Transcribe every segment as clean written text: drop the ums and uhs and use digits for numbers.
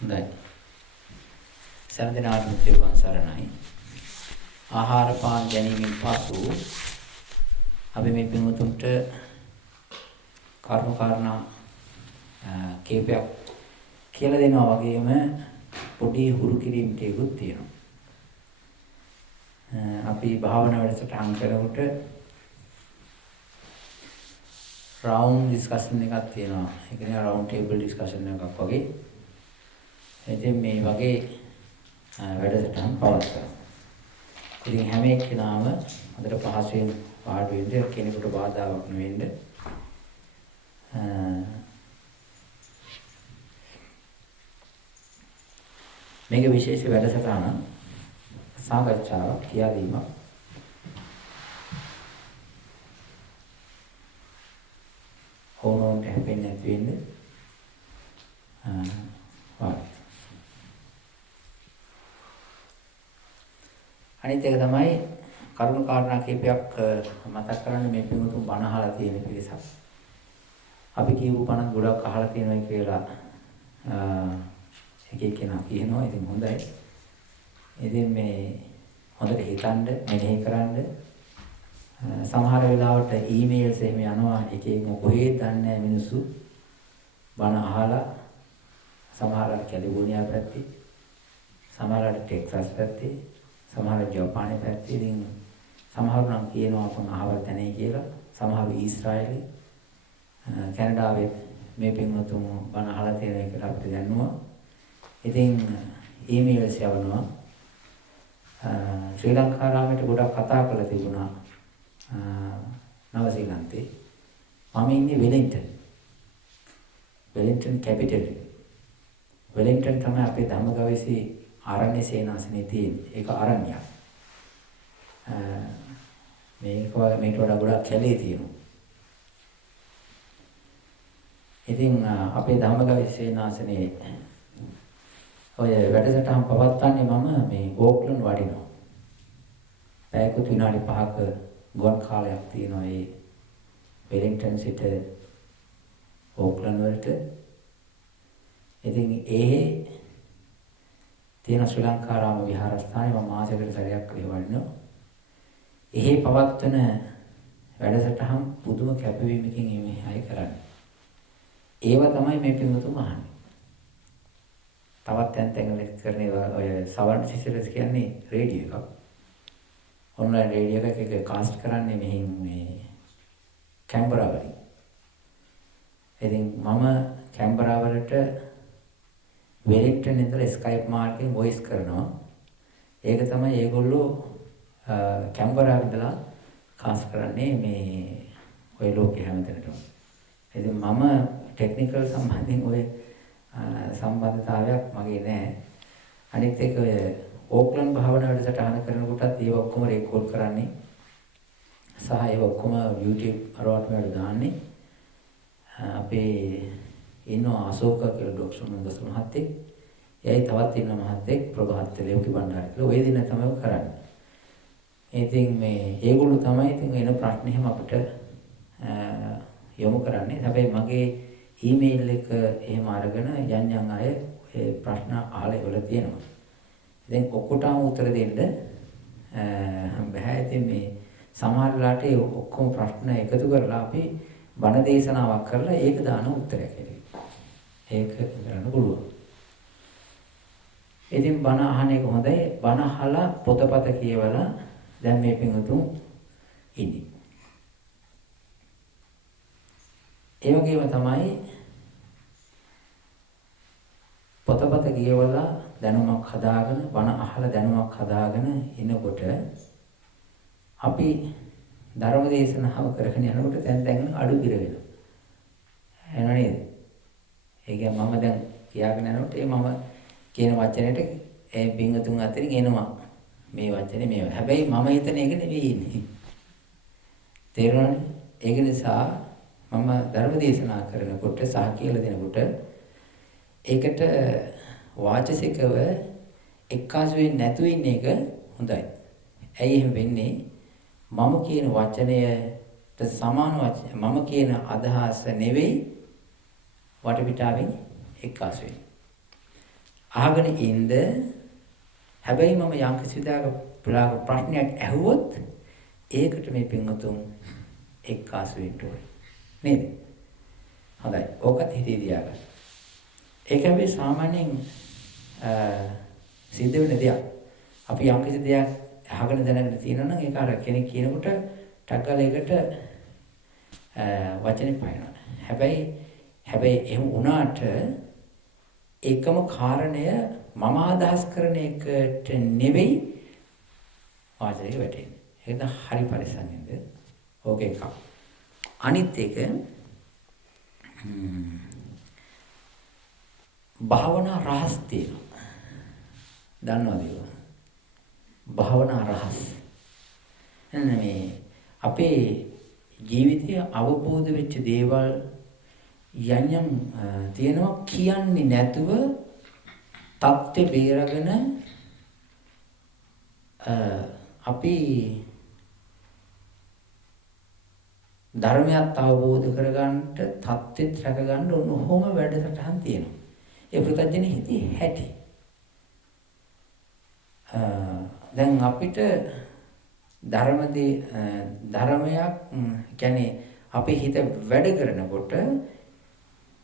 හොඳයි. සම්දිනාත්ම තෙරුවන් සරණයි. ආහාර පාන ගැනීමෙන් පසු අපි මේ පින්වතුන්ට කර්ම කාරණා කීපයක් කියලා දෙනවා වගේම පොඩි හුරු කිරීම් ටිකකුත් තියෙනවා. අපි භාවනා වැඩසටහන් කරනකොට රවුන්ඩ් ඩිස්කෂන් එකක් තියෙනවා. ඒ කියන්නේ රවුන්ඩ් ටේබල් ඩිස්කෂන් එකක් වගේ. ඉතින් මේ වගේ වැඩසටහන් පවත්වනවා. ඉතින් හැම එක්කෙනාම හොඳට පහසුවෙන් වාඩි වෙන්න කෙනෙකුට බාධාවක් නෙවෙන්න. මේක විශේෂ වැඩසටහන සාකච්ඡාවක් කියා දීමක්. ඕනෝන්ට හැපෙන්නේ නැති වෙන්න. අනිත් එක තමයි කරුණු කාරණා කීපයක් මතක් කරන්නේ මේ පිටුතුන් බණ අහලා තියෙන පිරිසක්. අපි කියපු බණ ගොඩක් අහලා තියෙනවා කියලා එක එක්කෙනා කියනවා. ඉතින් හොඳයි. ඉතින් මේ හොඳට හිතන්න, මෙනෙහි කරන්න. සමහර වෙලාවට ඊමේල්ස් එහෙම යනවා එක එක කොහෙද දන්නේ නැහැ මිනිස්සු. බණ අහලා සමහරවල් කැලිෆෝනියා පැත්තේ, සමහරවල් ටෙක්සස් පැත්තේ, සමහර ජපානයේ පැත්තේ. ඉතින් සමහරු නම් කියනවා අපන් අහවල් තැනේ කියලා. සමහරු ඊශ්‍රායලේ, කැනඩාවේ මේ පින්වතුන් බණ අහලා තියෙනවා කියලා අපිට දැනුවා. ඉතින් ඊමේල්ස් යවනවා. ශ්‍රී ලංකාරාමයට ගොඩක් කතා කරලා තිබුණා. නවසීලන්තේ. මම ඉන්නේ වෙලින්ටන්. Wellington capital. වෙලින්ටන් තමයි අපේ ධම්මගවීසී ආරණ්‍ය සේනාසනේ තියෙන්නේ. ඒක ආරණ්‍යයක්. මේට වඩා ගොඩක් කැලේ තියෙනවා. ඉතින් අපේ ධම්මගවීසී සේනාසනේ ඔය වැඩසටහන් පවත්වන්නේ මම මේ ඕක්ලන්ඩ් වඩිනවා. පැයකට විනාඩි 5ක ගුවන් කාලයක් තියෙනවා මේ වෙලින්ටන් සිට ඕක්ලන්ඩ් වලට. ඉතින් තියෙන ශ්‍රී ලංකාරාම විහාරස්ථානයේ මම මාසයකට සැරයක් වඩිනවා. එහි පවත්වන වැඩසටහන් පුදුම කැපවීමකින් එමෙහි කරන්නේ. ඒව තමයි මේ පින්වතුන් අහන්නේ. තවත් තැන් කරන ඔය සවන් සිසිලස් කියන්නේ රේඩියෝ එකක්. ඔන්ලයින් රේඩියෝ එකක කාස්ට් කරන්නේ මෙහින් මේ කැම්බරා වලින්. ඉතින් මම කැම්බරා වලට වෙලින්ටන් ඉඳලා ස්කයිප් මාර්ගයෙන් වොයිස් කරනවා. ඒක තමයි ඒගොල්ලෝ කැම්බරා ඉඳලා කාස්ට් කරන්නේ මේ ඔය ලෝකෙ හැමතැනටම. ඉතින් මම ටෙක්නිකල් සම්බන්ධයෙන් ඔය සම්බන්ධතාවයක් මගේ නැහැ. අනිත් එක ඔය ඕක්ලන්ඩ් භාවනා වැඩසටහන කරනකොටත් ඒව ඔක්කොම රෙකෝඩ් කරන්නේ සහ ඒව ඔක්කොම YouTube අරවට වල දාන්නේ. අපේ ඉන්නවා අශෝක කියලා ඩොක්ටර් නන්දස් මහත්තයෙක්. එයයි තවත් ඉන්න මහත්තයෙක් ප්‍රභාත් ලේවකි බණ්ඩාර කියලා. ওই දින තමයි කරන්නේ. ඉතින් මේ ඒගොල්ලෝ තමයි ඉතින් එන ප්‍රශ්න එහෙම අපිට යොමු කරන්නේ. හැබැයි මගේ ඊමේල් එක එහෙම අරගෙන යන් අය ඒ ප්‍රශ්න අහලා ඉවල තියෙනවා. ඉතින් ඔක්කොටම උත්තර දෙන්න බෑ. ඉතින් මේ සමහර වෙලාවට ඒ ඔක්කොම ප්‍රශ්න එකතු කරලා අපි බණ දේශනාවක් කරලා ඒක දාන උත්තරයක් හැදෙනවා. ඒක කරන්න පුළුවන්. ඉතින් බණ අහන එක හොඳයි. බණ අහලා පොතපත කියවලා දැන් මේ පින්වතුන් ඉන්නේ. ඒ වගේම තමයි පොතපත කියවලා දැනුමක් හදාගෙන බණ අහලා දැනුමක් හදාගෙන ඉනකොට අපි ධර්ම දේශනාව කරගෙන යනකොට දැන් අඩු දිර වෙනවා. එහෙම නේද? ඒ කියන්නේ මම දැන් කියාගෙන යනකොට මම කියන වචනෙට ඒ පින්වතුන් අතරින් එනවා මේ වචනේ මේවා. හැබැයි මම හිතන එක නෙවෙයි ඉන්නේ. තේරුණානේ? ඒක නිසා මම ධර්ම දේශනා කරනකොට සහ කියලා දෙනකොට ඒකට වාචසිකව එක්කාසු වෙන්නේ නැතුව ඉන්න එක හොඳයි. ඇයි එහෙම වෙන්නේ? මම කියන වචනයට සමාන වචන මම කියන අදහස නෙවෙයි වටපිටාවෙන් එක්කාසු වෙන්නේ. අහගෙන ඉඳ හැබැයි මම යම් කිසිදාක ප්‍රශ්නයක් ඇහුවොත් ඒකට මේ පින්වතුන් එක්කාසු වෙන්න ඕනේ. නේද? හොඳයි. ඕකත් හිතේ තියාගන්න. ඒක හැබැයි සාමාන්‍යයෙන් සිද්ධ වෙන දෙයක්. අපි යම් කිසි දෙයක් අහගෙන දැනගෙන තියෙනවා නම් ඒක අර කෙනෙක් කියනකොට ටග්ගල එකට වචනේ පයින්නවා. හැබැයි එහෙම වුණාට එකම කාරණය මම අදහස් කරන එකට නෙවෙයි වාචික වැටෙන්නේ. ඒක හරි පරිස්සම්ෙන්ද. ඕක එකක්. අනිත් එක භාවනා රහස් තියෙනවා. දන්නවද ඒක? භාවනා රහස්. එන්න මේ අපේ ජීවිතයේ අවබෝධ වෙච්ච දේවල් යම් තියෙනවා කියන්නේ නැතුව தත්ත්ව බේරගෙන අපි ධර්මයක් අවබෝධ කරගන්නට தත්ත්වෙත් රැකගන්න ඕනෝම වැඩසටහන් තියෙනවා. ඒ ප්‍රත්‍යජන හිතේ හැටි. දැන් අපිට ධර්මයක් කියන්නේ අපේ හිත වැඩ කරනකොට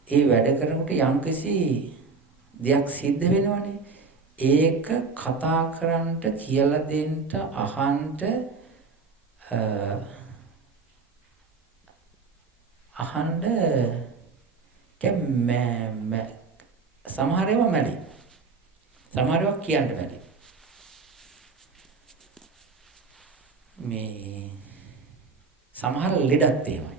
ඒ වැඩ කරනකොට යම්කිසි දෙයක් සිද්ධ වෙනවනේ. ඒක කතා කරන්නට කියලා දෙන්න අහන්න සමහර ඒවා මැලි. සමහර ඒවා කියන්න බැරි. මේ සමහර ලෙඩත් එහෙමයි.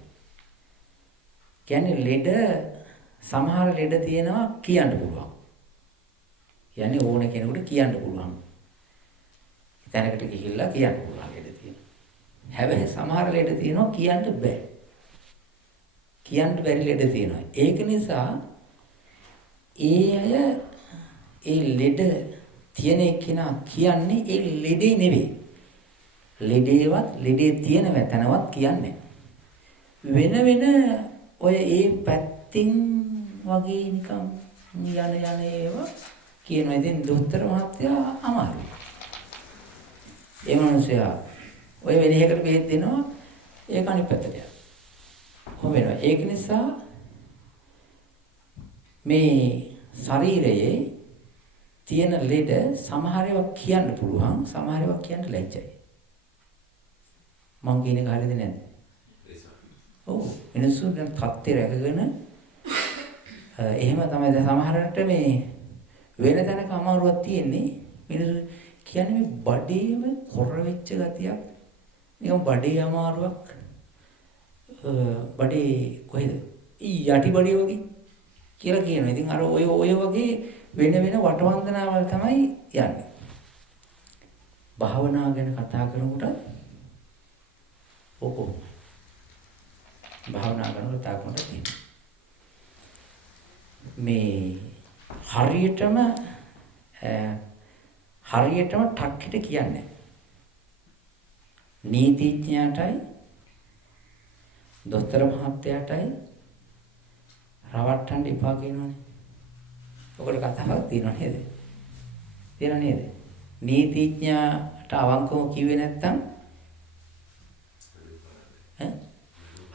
කියන්නේ සමහර ලෙඩ තියෙනවා කියන්න පුළුවන්. කියන්නේ ඕන කෙනෙකුට කියන්න පුළුවන්. තැනකට ගිහිල්ලා කියන්න පුළුවන් ලෙඩ තියෙනවා. හැබැයි සමහර ලෙඩ තියෙනවා කියන්න බෑ. කියන්න බැරි ලෙඩ තියෙනවා. ඒක නිසා ඒ අය ඒ ලෙඩ තියෙන කෙනා කියන්නේ ඒ ලෙඩේ නෙවෙයි. ලෙඩේ තියෙන තැනවත් කියන්නේ වෙන ඔය ඒ පැත්තින් වගේ නිකන් යන ඒවා කියනවා. ඉතින් දොස්තර මහත්තයා අමාරුයි. ඒ මනුස්සයා ඔය වෙන එකකට බෙහෙත් දෙනවා ඒක අනිත් පැත්තට යනවා. කොහොම වෙනවා. ඒක නිසා මේ ශරීරයේ තියෙන ලෙඩ සමහර ඒවා කියන්න පුළුවන්, සමහර ඒවා කියන්න ලැජ්ජයි. මං කියන එක හරියද නැද්ද? ඔව්. මිනිස්සු දැන් තත්ත්වය රැකගෙන එහෙම තමයි. දැන් සමහරකට මේ වෙන තැනක අමාරුවක් තියෙන්නේ. මිනිස්සු කියන්නේ මේ බඩේම කොර වෙච්ච ගතියක්. නිකන් බඩේ අමාරුවක්. බඩේ කොහෙද? යටි බඩේ වගේ කියලා කියනවා. ඉතින් අර ඔය වගේ වෙන වටවන්දනාවල් තමයි යන්නේ. භාවනාව ගැන කතා කරනකොට ඕකෝ භාවනා කරනකොට තාක්මට තියෙනවා. මේ හරියටම ටක්කිට කියන්නේ නීතිඥයාටයි දොස්තර මහත්තයාටයි රවට්ටන්න එපා කියනවනේ. ඔකට කතාවක් තියෙනව නේද? තියෙනව නේද? නීතිඥයාට අවංකව කිව්වේ නැත්තම්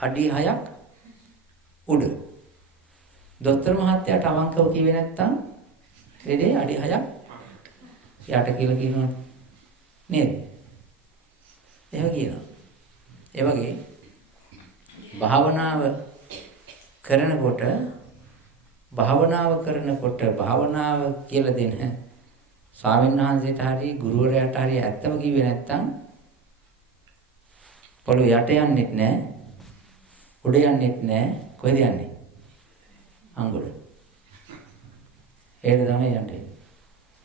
අඩි 6ක් උඩ. දොස්තර මහත්තයාට අවංකව කිව්වේ නැත්තම් ලෙඩේ අඩි 6ක් යට කියලා කියනවා නේද? එහෙම කියනවා. ඒ වගේ භාවනාව කරනකොට භාවනාව කියලා දෙන ස්වාමීන් වහන්සේට හරි ගුරුවරයාට හරි ඇත්තම කිව්වේ නැත්තම් පොළොව යට යන්නෙත් නැහැ, උඩ යන්නෙත් නැහැ. කොහෙද යන්නේ? අඟුල. ඒක තමයි යන්නේ.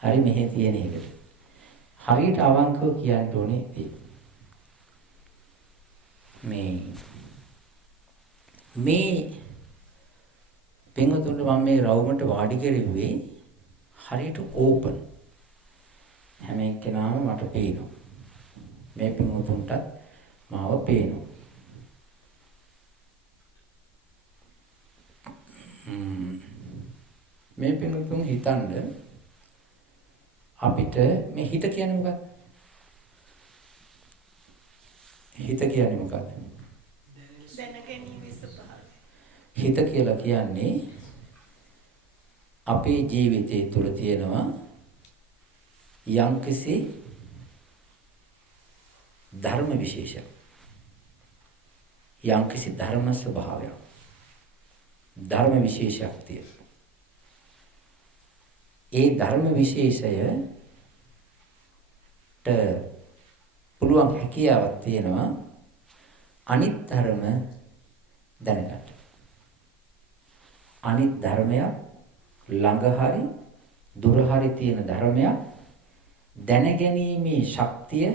හරි මෙහෙ තියෙන එක. හරියට අවංකව කියන්න ඕනේ. මේ පින්වතුන්ට මම මේ රවුමට වාඩි කෙරුවේ හරියට ඕපන්. හැම එක්කෙනාම මට පේනවා. මේ පින්වතුන්ටත් මාව පේනවා. මේ පින්වතුන් හිතන්න අපිට මේ හිත කියන්නේ මොකක්ද? හිත කියන්නේ මොකක්ද? හිත කියලා කියන්නේ අපේ ජීවිතය තුළ තියෙනවා යම්කිසි ධර්ම විශේෂයක්. යම්කිසි ධර්ම ස්වභාවයක්. ධර්ම විශේෂයක් තියෙනවා. ඒ ධර්ම විශේෂයට පුළුවන් හැකියාවක් තියෙනවා අනිත් ධර්ම දැනගන්න. අනිත් ධර්මයක් ළඟ හරි දුර හරි තියෙන ධර්මයක් දැනගැනීමේ ශක්තිය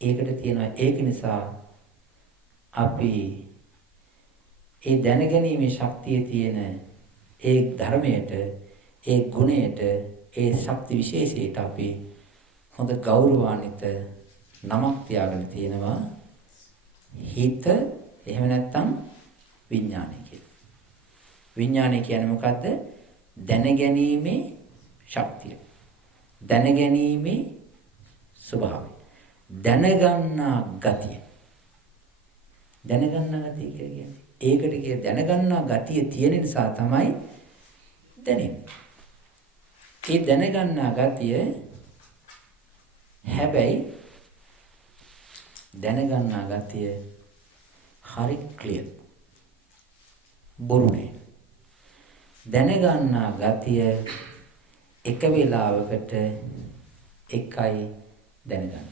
ඒකට තියෙනවා. ඒක නිසා අපි ඒ දැනගැනීමේ ශක්තිය තියෙන ඒ ධර්මයට, ඒ ගුණයට, ඒ ශක්ති විශේෂයට අපි හොඳ ගෞරවාන්විත නමක් තියාගෙන තියෙනවා හිත. එහෙම නැත්නම් විඥානය කියලා. විඥානය කියන්නේ මොකද්ද? දැනගැනීමේ ශක්තිය. දැනගැනීමේ ස්වභාවය. දැනගන්නා ගතිය. දැනගන්නා ගතිය කියන්නේ ඒකට කිය දැනගන්නා ගතිය තියෙන නිසා තමයි දැනෙන්නේ. ඒ දැනගන්නා ගතිය හැබැයි දැනගන්නා ගතිය හරි ක්ලියර්. බොරුනේ. දැනගන්නා ගතිය එක වේලාවකට එකයි දැනගන්න.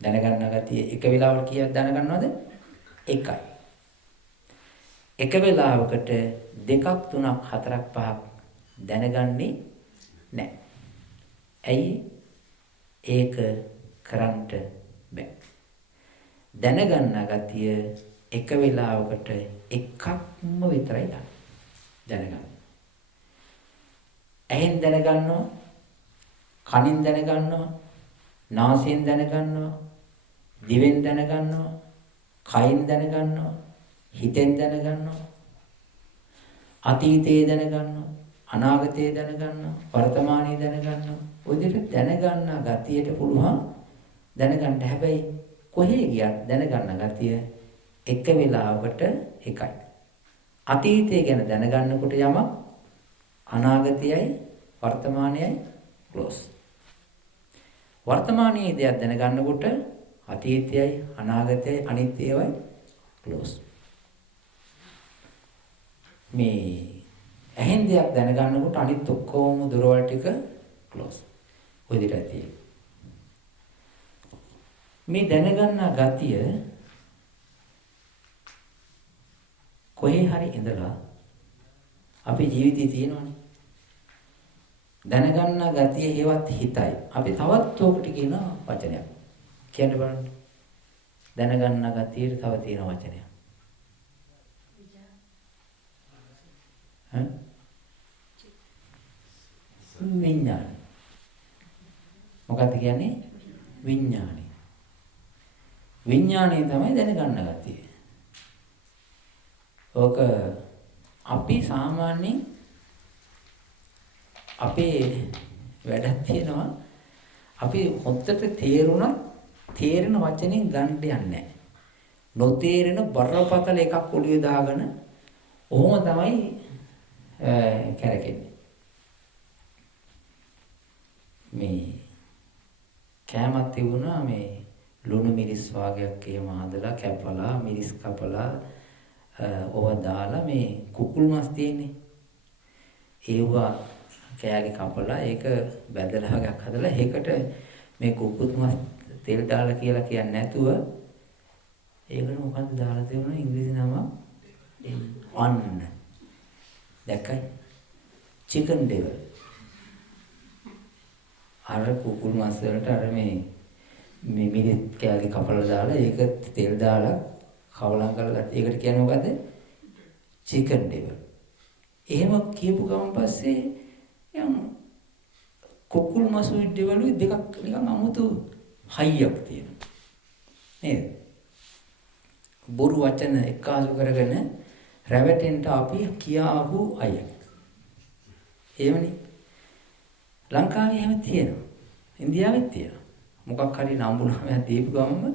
දැනගන්නා ගතිය එක වේලාවකට කීයක් දැනගන්නවද? එකයි. එක වේලාවකට දෙකක් තුනක් හතරක් පහක් දැනගන්නේ නැහැ. ඇයි? ඒක කරන්ට බෑ. දැනගන්නා ගතිය එක වේලාවකට එකක්ම විතරයි දැනගන්න. ඇහෙන් දැනගන්නවා, කනින් දැනගන්නවා, නාසයෙන් දැනගන්නවා, දිවෙන් දැනගන්නවා, කයින් දැනගන්නවා, හිතෙන් දැනගන්නවා, අතීතයේ දැනගන්නවා, අනාගතයේ දැනගන්නවා, වර්තමානයේ දැනගන්නවා. ඔය විදිහට දැනගන්න ගතියට පුළුවන් දැනගන්න. හැබැයි කොහේ ගියත් දැනගන්න ගතිය එක වෙලාවකට එකයි. අතීතය ගැන දැනගන්නකොට යමක් අනාගතයයි වර්තමානයයි ක්ලෝස්. වර්තමානයේ දෙයක් දැනගන්නකොට අතීතයයි අනාගතයයි අනිත් ඒවායි ක්ලෝස්. මේ ඇහෙන් දෙයක් දැනගන්නකොට අනිත් ඔක්කොම දොරවල් ටික ක්ලෝස්. ඔය විදිහට තියෙන්නේ. මේ දැනගන්න ගතිය කොහේ හරි ඉඳලා අපේ ජීවිතේ තියෙනවනේ. දැනගන්න ගතිය හේවත් හිතයි. අපි තවත් උකට කියන වචනයක් කියන්න බලන්න. දැනගන්න ගතියට තව තියෙන වචනයක්. විඥාන. මොකක්ද කියන්නේ? විඥානය. විඥානය තමයි දැනගන්න ගතිය. ඕක අපි සාමාන්‍යයෙන් අපේ වැඩක් තියෙනවා. අපි හොද්දට තේරුණා තේරෙන වචනෙන් ගන්න යන්නේ නැහැ. නොතේරෙන බරපතල එකක් ඔළුවේ දාගෙන ඔහොම තමයි කැරකෙන්නේ. මේ කෑමක් තිබුණා මේ ලුණු මිරිස් වාගයක් එහෙම හදලා කැපලා මිරිස් කපලා ඕව දාලා මේ කුකුල් මස් තියෙන්නේ. ඒවා කෑලි කපලා ඒක බැදලා වගේක් හදලා ඒකට මේ කුකුල් මස් තෙල් දාලා කියලා කියන්නේ නැතුව ඒකට මොකද්ද දාලා තියෙන්නේ ඉංග්‍රීසි නම අන්න. දැක්කයි? Chicken devil. අර කුකුල් මස් වලට අර මේ මිරිස් කෑලි කපලා දාලා ඒක තෙල් දාලා කවලම් කරලා ඒකට කියන්නේ මොකද්ද? Chicken devil. එහෙම කියපු ගමන් පස්සේ යම් කුකුල් මසු ඩෙවලුයි දෙකක් නිකන් අමුතු හයියක් තියෙනවා. නේද? බොරු වචන එකාසු කරගෙන රැවටෙන්න අපි කියාපු අය. එහෙමනේ. ලංකාවේ එහෙම තියෙනවා. ඉන්දියාවෙත් තියෙනවා. මොකක් හරි නම්බුනාමයක් දීපු ගමම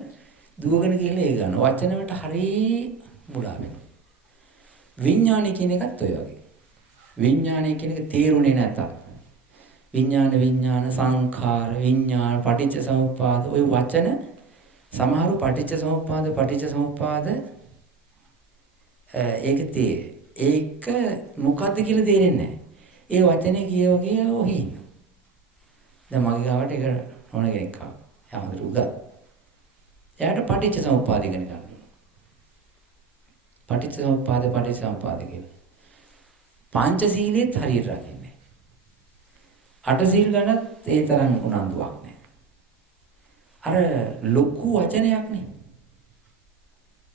දුවගෙන ගිහලා ඒ ගන්න. වචන වලට හරිය මුලා වෙනවා. විඥානය කියන එකත් ඔය වගේ. විඥානය කියන එක තේරුනේ නැතත් විඥාන සංඛාර විඥාන පටිච්ච සමුප්පාද ඔය වචන සමහරු පටිච්ච සමුප්පාද ඒක මොකද්ද කියලා තේරෙන්නේ නැහැ. ඒ වචනේ කියවගේ ඔහි ඉන්න. දැන් මගේ ගාවට එක ඕන කෙනෙක් ආවා. එයා හොඳට උගත්. එයාට පටිච්ච සමුප්පාද ඉගෙන ගන්න ඕන. පටිච්ච සමුප්පාද කියලා. පංචශීලයේත් හරියට රකින්නේ. අටසීල් ගන්නත් ඒ තරම් උනන්දුවක් නැහැ. අර ලොකු වචනයක් නේ.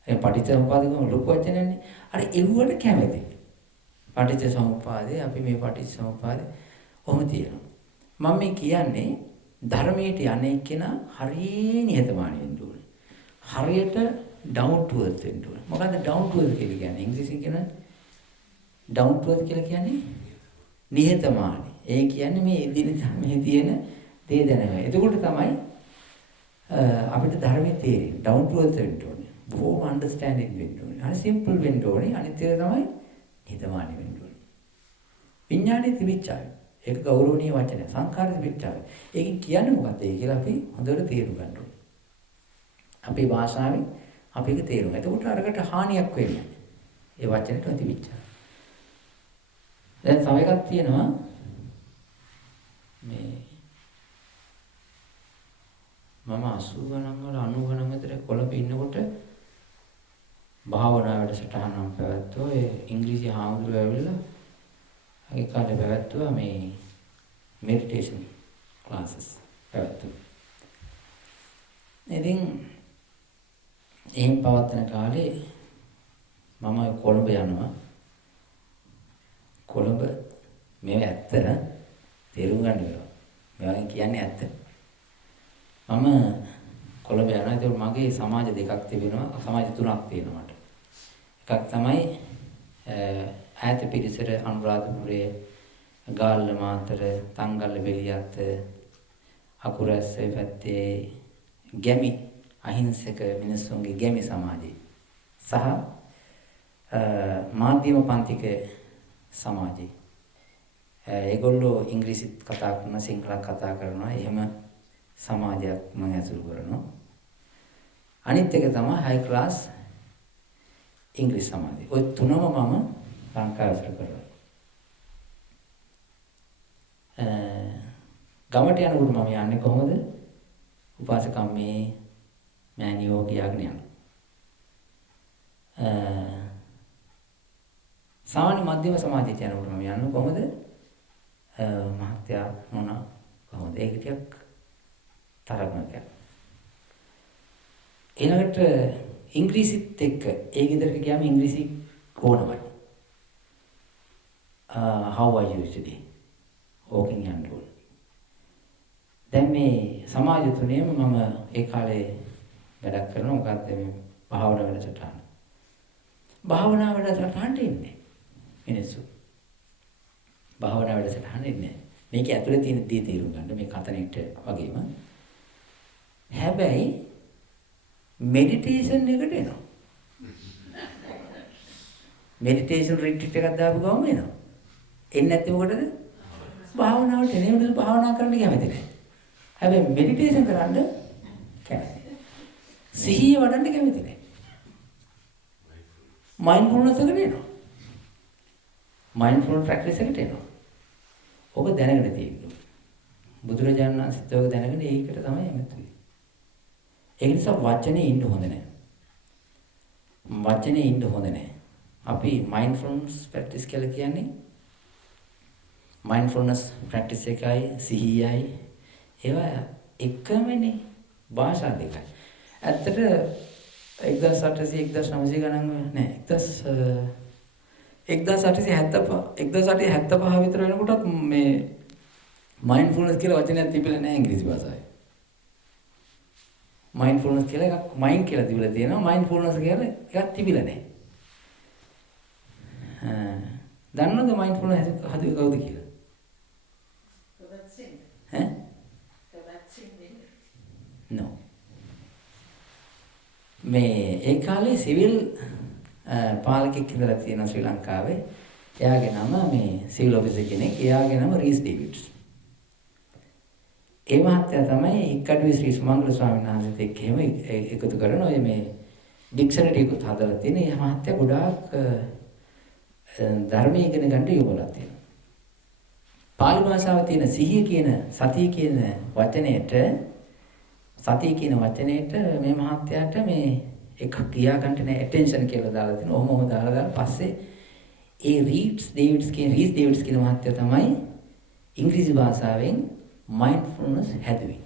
ඒ පටිච්ච සමුප්පාද කියන ලොකු වචනයනේ. අර එව්වට කැමති. පටිච්ච සමුප්පාදේ අපි මේ පටිච්ච සමුප්පාදේ ඔහොම තියෙනවා. මම මේ කියන්නේ ධර්මයට යන්නේ කෙනා හරිය නිහතමානී වෙන්න ඕනේ. හරියට down to earth වෙන්න ඕනේ. මොකද්ද down to earth කියලා කියන්නේ? ඉංග්‍රීසියෙන් කියන down to earth කියලා කියන්නේ නිහතමානී. ඒ කියන්නේ මේ එදිනෙදා මේ තියෙන දේ දැනගන්න. එතකොට තමයි අපිට ධර්මයේ තේරෙන්නේ. down to earth වෙන්න ඕනේ. බොහොම understanding වෙන්න ඕනේ. හරි simple වෙන්න ඕනේ. අනිත් එක තමයි නිහතමානී වෙන්න ඕනේ. විඥානයේ තිබිච්චාය. ඒක ගෞරවනීය වචනය. සංඛාර තිබිච්චාය. ඒකෙන් කියන්නේ මොකක්ද කියලා අපි හොඳට තේරුම් ගන්න ඕනේ. අපේ භාෂාවෙන් අපි ඒක තේරුම් ගන්න. එතකොට අරකට හානියක් වෙන්නේ නැහැ. ඒ වචනෙට තිබිච්චා. දැන් තව එකක් තියෙනවා මේ මම 80 ගණන් වල 90 ගණන් විතර කොළඹ ඉන්නකොට භාවනා වැඩසටහනක් පැවැත්වුවා. ඒ ඉංග්‍රීසි හාමුදුරුවෝ ඇවිල්ලා ඒ කාලේ පැවැත්වුවා මේ මෙඩිටේෂන් ක්ලාසස් පැවැත්වුවා. ඉතින් එහෙන් පවත්වන කාලේ මම කොළඹ යනවා. කොළඹ මේ ඇත්ත තේරුම් ගන්න වෙනවා. මේවා කියන්නේ ඇත්ත. මම කොළඹ යනවා. ඒක මගේ සමාජ දෙකක් තිබෙනවා. සමාජ තුනක් තියෙනවා මට. එකක් තමයි ඈත පිරිසර අනුරාධපුරයේ ගාල්ල මාතර තංගල්ල බෙලියත් අකුරැස්ස පැත්තේ ගැමි අහිංසක මිනිස්සුන්ගේ ගැමි සමාජය සහ මාධ්‍යම පන්තික සමාජය. ඒගොල්ලෝ ඉංග්‍රීසිත් කතා කරනවා සිංහලත් කතා කරනවා. එහෙම සමාජයක් මම ඇසුරු කරනවා. අනිත් එක තමයි හයි ක්ලාස් ඉංග්‍රීසි සමාජය. ඔය තුනම මම ලංකාවේ ඇසුරු කරනවා. ගමට යනකොට මම යන්නේ කොහොමද? උපාසකම්මේ මෑණියෝ කියාගෙන යනවා. සාමාන්‍ය මධ්‍යම සමාජයට යනකොට මම යන්නේ කොහොමද? මහත්තයා මොනවා කොහොමද? ඒක ටිකක් තරගමක්. ඊළඟට ඉංග්‍රීසිත් එක්ක ඒ ගෙදරට ගියාම ඉංග්‍රීසි ඕනමයි. How are you today? ඕකෙන් යන්න ඕන. දැන් මේ සමාජ තුනේම මම ඒ කාලේ වැඩක් කරනවා. මොකක්ද මේ භාවනා වැඩසටහන. භාවනා වැඩසටහනට ඉන්නේ මිනිස්සු. භාවනා වැඩසටහන ඉන්නේ. මේක ඇතුලේ තියෙන දේ තේරුම් ගන්න මේ කතනෙට වගේම. හැබැයි මෙඩිටේෂන් එකට එනවා. මෙඩිටේෂන් රිට්‍රීට් එකක් දාපු ගමන් එනවා. එන්නේ නැත්නම් මොකටද? භාවනාවට එන්නේ. මොකද භාවනා කරන්න කැමති නැහැ. හැබැයි මෙඩිටේෂන් කරන්න කැමතියි. සිහිය වඩන්න කැමති නැහැ. මයින්ඩ්ෆුල්නස් එකට එනවා. මයින්ඩ්ෆුල් ප්‍රැක්ටිස් එකට එනවා. ඔබ දැනගෙන තියෙන්න. බුදුරජාණන් වහන්සේත් ඔබ දැනගෙන ඒකට තමයි එන්නේ. ඒ නිසා වචනේ ඉන්න හොඳ නැහැ. වචනේ ඉන්න හොඳ නැහැ. අපි මයින්ඩ්ෆුල්නස් ප්‍රැක්ටිස් කියලා කියන්නේ මයින්ඩ්ෆුල්නස් ප්‍රැක්ටිස් එකයි සිහියයි ඒවා එකමනේ භාෂා දෙකයි. ඇත්තට 1800 ගණන් නෑ 1875 විතර වෙනකොටත් මේ මයින්ඩ්ෆුල්නස් කියලා වචනයක් තිබිලා නෑ ඉංග්‍රීසි භාෂාවේ. මයින්ඩ්ෆුල්නස් කියලා එකක් මයින්ඩ් කියලා තිබිලා තියෙනවා. මයින්ඩ්ෆුල්නස් කියලා එකක් තිබිලා නෑ. දන්නවද මයින්ඩ්ෆුල්නස් හදුවේ කවුද කියලා? මේ ඒ කාලේ සිවිල් පාලකෙක් ඉඳලා තියෙනවා ශ්‍රී ලංකාවේ. එයාගේ නම මේ සිවිල් ඔෆිසර් කෙනෙක්. එයාගේ නම රීස් ඩේවිඩ්ස්. ඒ මහත්තයා තමයි හික්කඩුවේ ශ්‍රී සුමංගල ස්වාමීන් වහන්සේත් එක්ක එහෙම එකතු කරන ඔය මේ ඩික්ෂනරි එකත් හදලා තියෙන. ඒ මහත්තයා ගොඩාක් ධර්මයේ ඉගෙන ගන්න යොමුලා තියෙනවා. පාලි භාෂාවේ තියෙන සිහිය කියන සතිය කියන වචනේට මේ මහත්තයාට මේ එක කියා ගන්නට නෑ ඇටෙන්ෂන් කියලා දාලා තිනවා. ඔහොම දාලා පස්සේ ඒ රීස් ඩේවිඩ්ස් කියන මහත්තයා තමයි ඉංග්‍රීසි භාෂාවෙන් mindfulness හැදුවේ.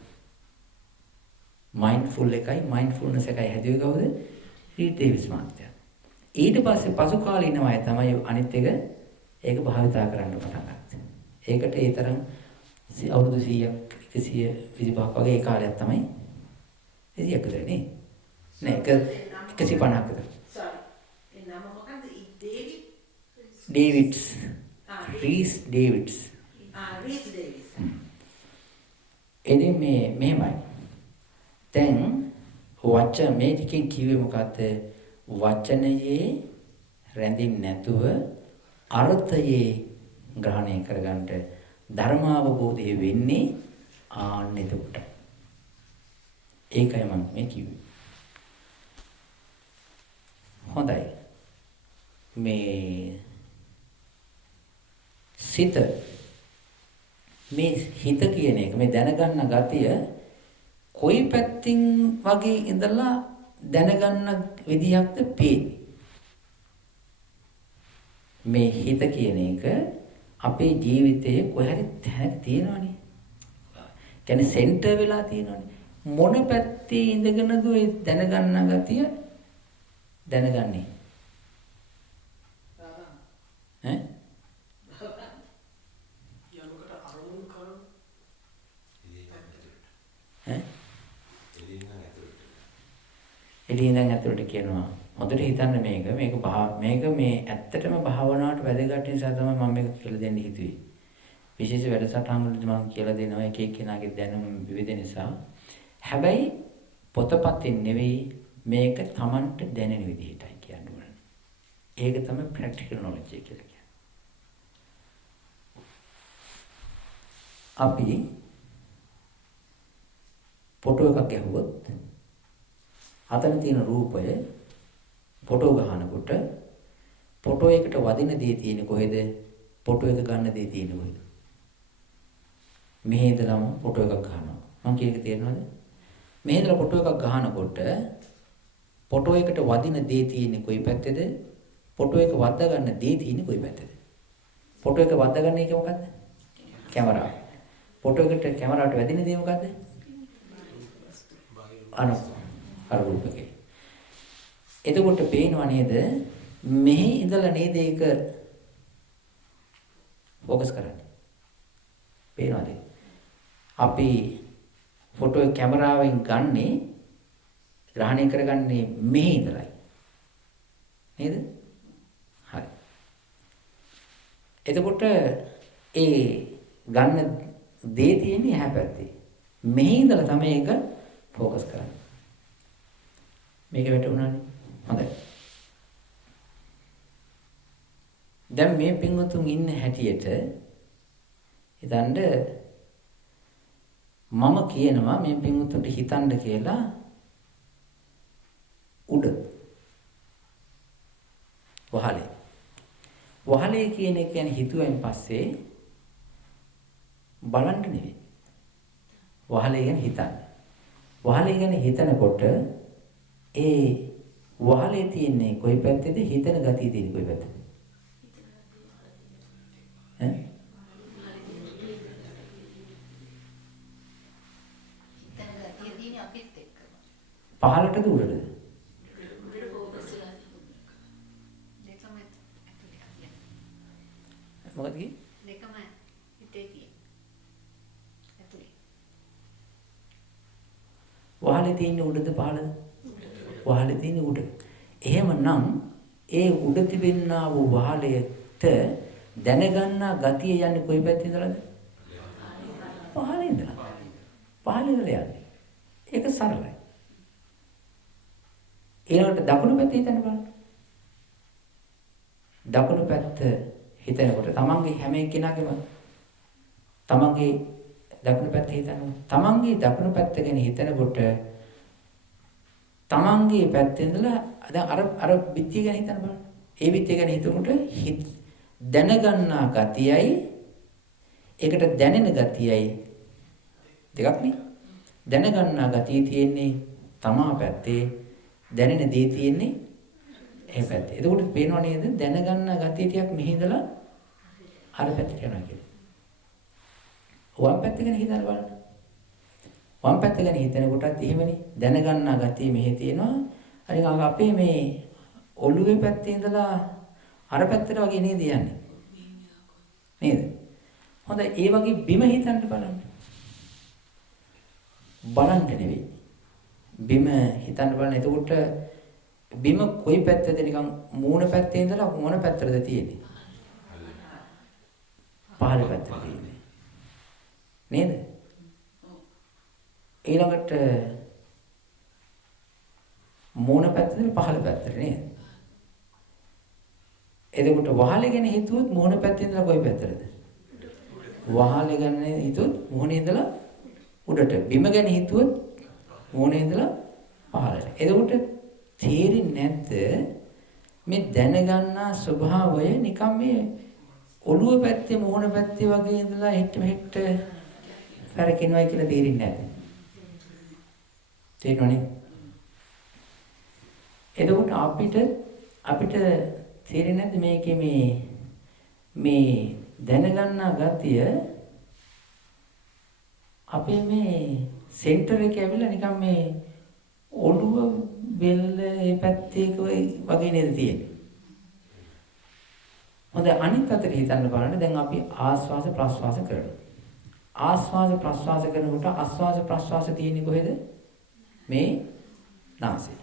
mindfulness එකයි හැදුවේ කවුද? රීස් ඩේවිඩ්ස් මහත්තයා. ඊට පස්සේ පසු කාලේ ඉන්න අය තමයි අනිත් එක ඒක භාවිතා කරන්න පටන් ගත්තේ. ඒකට ඒ තරම් අවුරුදු 100ක් 125ක් වගේ ඒ කාලයක් තමයි 100ක් විතර නේ. නෑ 150ක් විතර. ඒ නම මොකක්ද? ඩේවිඩ්ස්. රීස් ඩේවිඩ්ස්. රීස් ඩේවිඩ්ස්. එදින් මෙහෙමයි. දැන් මේ ටිකෙන් කිව්වේ මොකද්ද? වචනයේ රැඳෙන්නේ නැතුව අර්ථයේ ග්‍රහණය කරගන්න ධර්මාවබෝධය වෙන්නේ එතකොට. ඒකයි මම මේ කිව්වේ. හොඳයි. මේ සිත කියන එක මේ දැනගන්න ගතිය කොයි පැත්තින් වගේ ඉඳලා දැනගන්න විදියක්ද පේන්නේ. මේ හිත කියන එක අපේ ජීවිතයේ කොහේ හරි තැනක තියෙනවනේ. කියන්නේ සෙන්ටර් වෙලා තියෙනවනේ. මොන පැත්තේ ඉඳගෙනද ඔය දැනගන්න ගතිය දැනගන්නේ? ඈ? යනකට අරමුණු කරන එළියෙන් ඇතුළට කියනවා. හොඳට හිතන්න මේක මේ ඇත්තටම භාවනාවට වැදගත් නිසා තමයි මම මේක කියලා දෙන්න හිතුවේ. විශේෂ වැඩසටහන් වලදී මම කියලා දෙනවා එක එක්කෙනාගේ දැනුම විවිධ නිසා. හැබැයි පොතපතින් නෙවෙයි මේක Tamanට දැනෙන විදිහටයි කියන්න ඕනේ. ඒක තමයි ප්‍රැක්ටිකල් නොලෙජ් එක කියලා කියන්නේ. අපි ෆොටෝ එකක් ගැහුවොත් අතන තියෙන රූපය ෆොටෝ ගන්නකොට ෆොටෝ එකට වදින දේ තියෙන්නේ කොහෙද? ෆොටෝ එක ගන්න දේ තියෙන්නේ කොහෙද? මෙහෙ ඉඳලම ෆොටෝ එකක් ගන්නවා. මම කියන එක තේරෙනවද? මෙහෙ ඉඳලා ෆොටෝ එකක් ගන්නකොට ෆොටෝ එකට වදින දේ තියෙන්නේ කොයි පැත්තේද? ෆොටෝ එක වද්දා ගන්න දේ තියෙන්නේ කොයි පැත්තේද? ෆොටෝ එක වද්දා ගන්න එක මොකද්ද? කැමරාව. ෆොටෝ එකට කැමරාවට වැදින දේ මොකද්ද? අර රූපකේ. එතකොට පේනව නේද? මෙහි ඉඳලා නේද ඒක ફોકસ කරන්නේ. පේනවද? අපි ෆොටෝ කැමරාවෙන් ගන්නේ ග්‍රහණය කරගන්නේ මෙහි ඉඳලයි. නේද? හරි. එතකොට ඒ ගන්න දේ තියෙන්නේ එහා පැත්තේ. මෙහි ඉඳලා තමයි ඒක ફોકસ කරන්නේ. මේක වැටුණානේ. හොඳයි. දැන් මේ පින්වතුන් ඉන්න හැටියට හිතන්න මම කියනවා මේ පින්වතුන්ට හිතන්න කියලා උඩ වහලේ කියන එක කියන්නේ හිතුවෙන් පස්සේ බලන්න නෙවෙයි. වහලේ ගැන හිතන්න. වහලේ ගැන හිතනකොට ඒ වහලේ තියෙන්නේ කොයි පැත්තේද? හිතන ගතිය තියෙන්නේ කොයි පැත්තේද? ඈ? හිතන ගතිය තියෙන්නේ අපිත් එක්ක. පහළටද උඩටද? උඩට ફોකස් වෙලා දෙකම ඇතුලේ. මොකද කිව්වේ? දෙකම හිතේ තියෙන්නේ. ඇතුලේ. වහලේ තියෙන්නේ උඩද පහළද? වහලේ තියෙන්නේ උඩ. එහෙමනම් ඒ උඩ තිබෙනා වූ වහලයට දැනගන්නා ගතිය යන්නේ කොයි පැත්තේ ඉඳලාද? පහළේ ඉඳලා. පහළේ ඉඳලා යන්නේ. ඒක සරලයි. ඊළඟට දකුණු පැත්ත හිතන්න බලන්න. දකුණු පැත්ත හිතනකොට තමන්ගේ හැම එක්කෙනාගේම තමන්ගේ දකුණු පැත්ත හිතනවා. තමන්ගේ දකුණු පැත්ත ගැන හිතනකොට තමන්ගේ පැත්තේ ඉඳලා දැන් අර පිටිය ගැන හිතන්න බලන්න. ඒ පිටිය ගැන හිතනකොට දැනගන්නා ගතියයි ඒකට දැනෙන ගතියයි දෙකක් නේ. දැනගන්නා ගතිය තියෙන්නේ තමා පැත්තේ, දැනෙන දේ තියෙන්නේ ඒ පැත්තේ. එතකොට පේනව නේද දැනගන්නා ගතිය ටිකක් මෙහි ඉඳලා අර පැත්තට යනවා කියන්නේ. වම් පැත්ත ගැන හිතන්න බලන්න. වම් පැත්ත ගැන හිතනකොටත් එහෙමනේ දැනගන්නා ගතිය මෙහි තියෙනවා. අනික අපේ මේ ඔළුවේ පැත්තේ ඉඳලා අර පැත්තට වගේ නේද යන්නේ. නේද? හොඳයි ඒ වගේ බිම හිතන්න බලන්න. බලන්න නෙවෙයි. බිම හිතන්න බලන්න. එතකොට බිම කොයි පැත්තද නිකන් මූණ පැත්තේ ඉඳලා මොන පැත්තටද තියෙන්නේ? පහළ පැත්තට තියෙන්නේ. නේද? ඊළඟට මූණ පැත්තේ පහළ පැත්තට නේද? එතකොට වහලේ ගැන හිතුවොත් මූණ පැත්තේ ඉඳලා කොයි පැත්තටද? වහලේ ගැන හිතුවොත් මූණේ ඉඳලා උඩට. බිම ගැන හිතුවොත් මූණේ ඉඳලා පහළට. එතකොට තේරෙන්නේ නැද්ද මේ දැනගන්නා ස්වභාවය නිකන් මේ ඔළුව පැත්තේ මූණ පැත්තේ වගේ ඉඳලා හිට මෙහෙට කරකිනවයි කියලා තේරෙන්නේ නැද්ද? තේරෙනවනේ. එතකොට අපිට තේරෙන්නේ නැද්ද මේකේ මේ දැනගන්නා ගතිය අපේ මේ සෙන්ටර් එකේ ඇවිල්ලා නිකන් මේ ඔළුව බෙල්ල මේ පැත්තේ වගේ නේද තියෙන්නේ. හොඳයි අනිත් අතට හිතන්න බලන්න දැන් අපි ආස්වාස ප්‍රස්වාස කරනවා. ආස්වාස ප්‍රස්වාස කරනකොට ආස්වාස ප්‍රස්වාස තියෙන්නේ කොහෙද? මේ නාසයේ.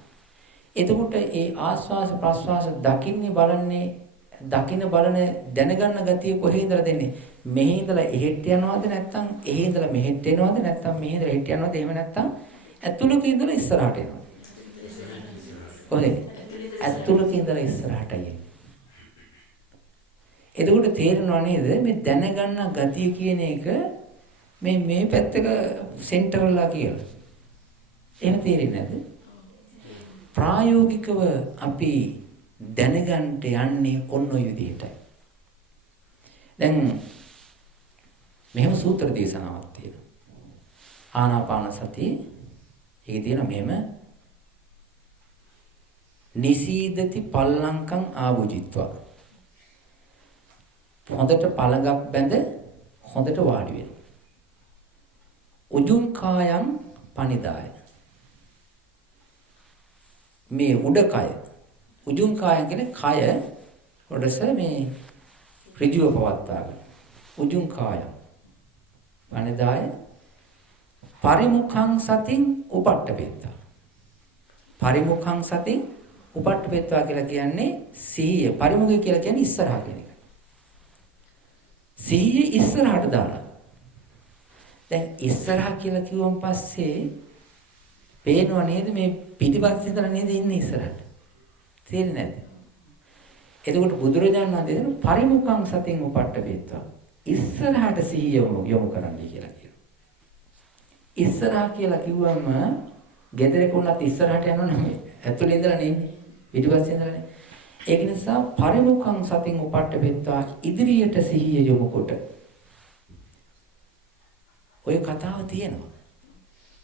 එතකොට ඒ ආස්වාස ප්‍රස්වාස දකින්නේ බලන්නේ දකින්න බලන දැනගන්න ගතිය කොහේ ඉඳලා දෙන්නේ? මෙහි ඉඳලා එහෙට යනවද නැත්නම් එහෙ ඉඳලා මෙහෙට එනවද නැත්නම් මෙහි ඉඳලා එහෙට යනවද? එහෙම නැත්නම් ඇතුළක ඉඳලා ඉස්සරහට එනවද? කොහෙද? ඇතුළක ඉඳලා ඉස්සරහට යන්නේ. එතකොට තේරෙනව නේද මේ දැනගන්න ගතිය කියන එක මේ පැත්තක සෙන්ටර්ලා කියලා. එහෙම තේරෙන්නේ නැද්ද? ප්‍රායෝගිකව අපි දැනගන්න යන්නේ ඔන්න ඔය විදිහටයි. දැන් මෙහෙම සූත්‍ර දේශනාවක් තියෙනවා. ආනාපාන සතිය ඒකේ තියෙන මෙහෙම නිසීදති පල්ලංකං ආභුජිත්වා. හොඳට පළඟක් බැඳ හොඳට වාඩි වෙන්න. උජුං කායං පනිදාය. මේ උඩ කය උජුං කායං කියන්නේ කය කොටස මේ ඍජුව පවත්වාගෙන. උජුං කායං පනිදාය පරිමුඛං සතින් උපට්ඨපෙත්තා. පරිමුඛං සතින් උපට්ඨපෙත්තා කියලා කියන්නේ සිහිය. පරිමුඛය කියලා කියන්නේ ඉස්සරහා කියන එක. සිහිය ඉස්සරහට දාලා. දැන් ඉස්සරහා කියලා කිව්වන් පස්සේ පේනව නේද මේ පිටිපස්සේ ඉඳලා නේද ඉන්නේ ඉස්සරහට. තේරෙන්නේ නැද්ද? එතකොට බුදුරජාණන් වහන්සේ කියන පරිමුඛං සතින් උපට්ඨපෙත්තා. ඉස්සරහට සිහිය යොමු කරන්න කියලා කියනවා. ඉස්සරහා කියලා කිව්වම ගෙදරක උනත් ඉස්සරහට යනව නෙමෙයි. ඇතුළේ ඉඳලා නෙන්නේ. පිටිපස්සේ ඉඳලා නේ. ඒක නිසා පරිමුඛං සතින් උපට්ඨපෙත්තා ඉදිරියට සිහිය යොමු කොට. ඔය කතාව තියෙනවා.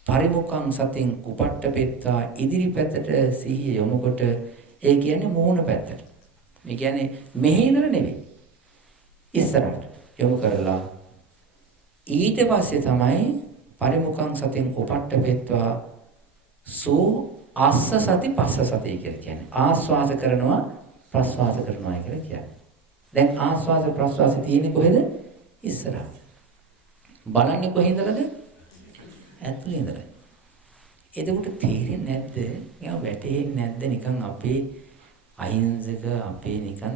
පරිමුඛං සතින් උපට්ඨපෙත්තා ඉදිරිපැත්තට සිහිය යොමු කොට ඒ කියන්නේ මූණ පැත්තට. මේ කියන්නේ මෙහි ඉඳලා නෙමෙයි. ඉස්සරහට යොමු කරලා ඊට පස්සේ තමයි පරිමුඛං සතින් උපට්ඨපෙත්තා සෝ අස්ස සති පස්ස සති කියලා කියන්නේ. ආස්වාද කරනවා ප්‍රස්වාස කරනවා කියලා කියන්නේ. දැන් ආස්වාද ප්‍රස්වාස තියෙන්නේ කොහෙද? ඉස්සරහට. බලන්නේ කොහේදලද? ඇතුළේ ඉඳලා. එතකොට තේරෙන්නේ නැද්ද? නිකන් වැටෙන්නේ නැද්ද නිකන් අපේ අහිංසක අපේ නිකන්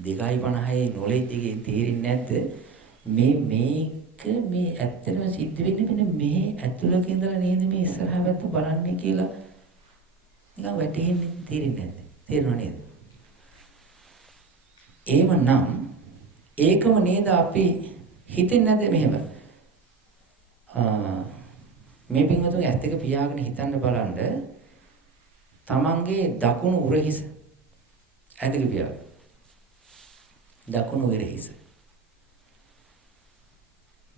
2.50 නොලෙජ් එකේ තේරෙන්නේ නැද්ද? මේක මේ ඇත්තටම සිද්ධ වෙන්නේ මෙන්න මේ ඇතුළක ඉඳලා නේද මේ ඉස්සරහා පැත්ත බලන්නේ කියලා නිකන් වැටෙන්නේ තේරෙන්නේ නැද්ද? තේරෙනව නේද? එහෙමනම් ඒකම නේද අපි හිතෙන්නේ නැද්ද මෙහෙම? මේ පින්වතුන්ගේ ඇස් දෙක පියාගෙන හිතන්න බලන්න තමන්ගේ දකුණු උරහිස ඇස් දෙක පියාගෙන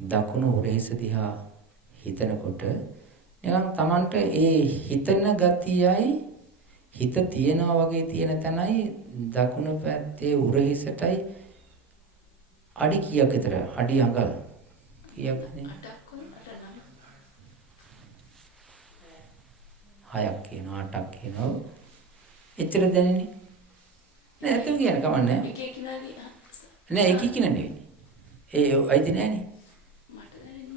දකුණු උරහිස දිහා හිතනකොට නිකන් තමන්ට ඒ හිතන ගතියයි හිත තියනවා වගේ තියෙන තැනයි දකුණු පැත්තේ උරහිසටයි අඩි කීයක් විතර අඩි අඟල් කීයක් නේ 6ක් කියනවා 8ක් කියනවා එච්චර දැනෙන්නේ නෑ ඇත්තම කියන කමන්නේ නෑ එක එක නෙවෙයි ඒ අයිති නෑනේ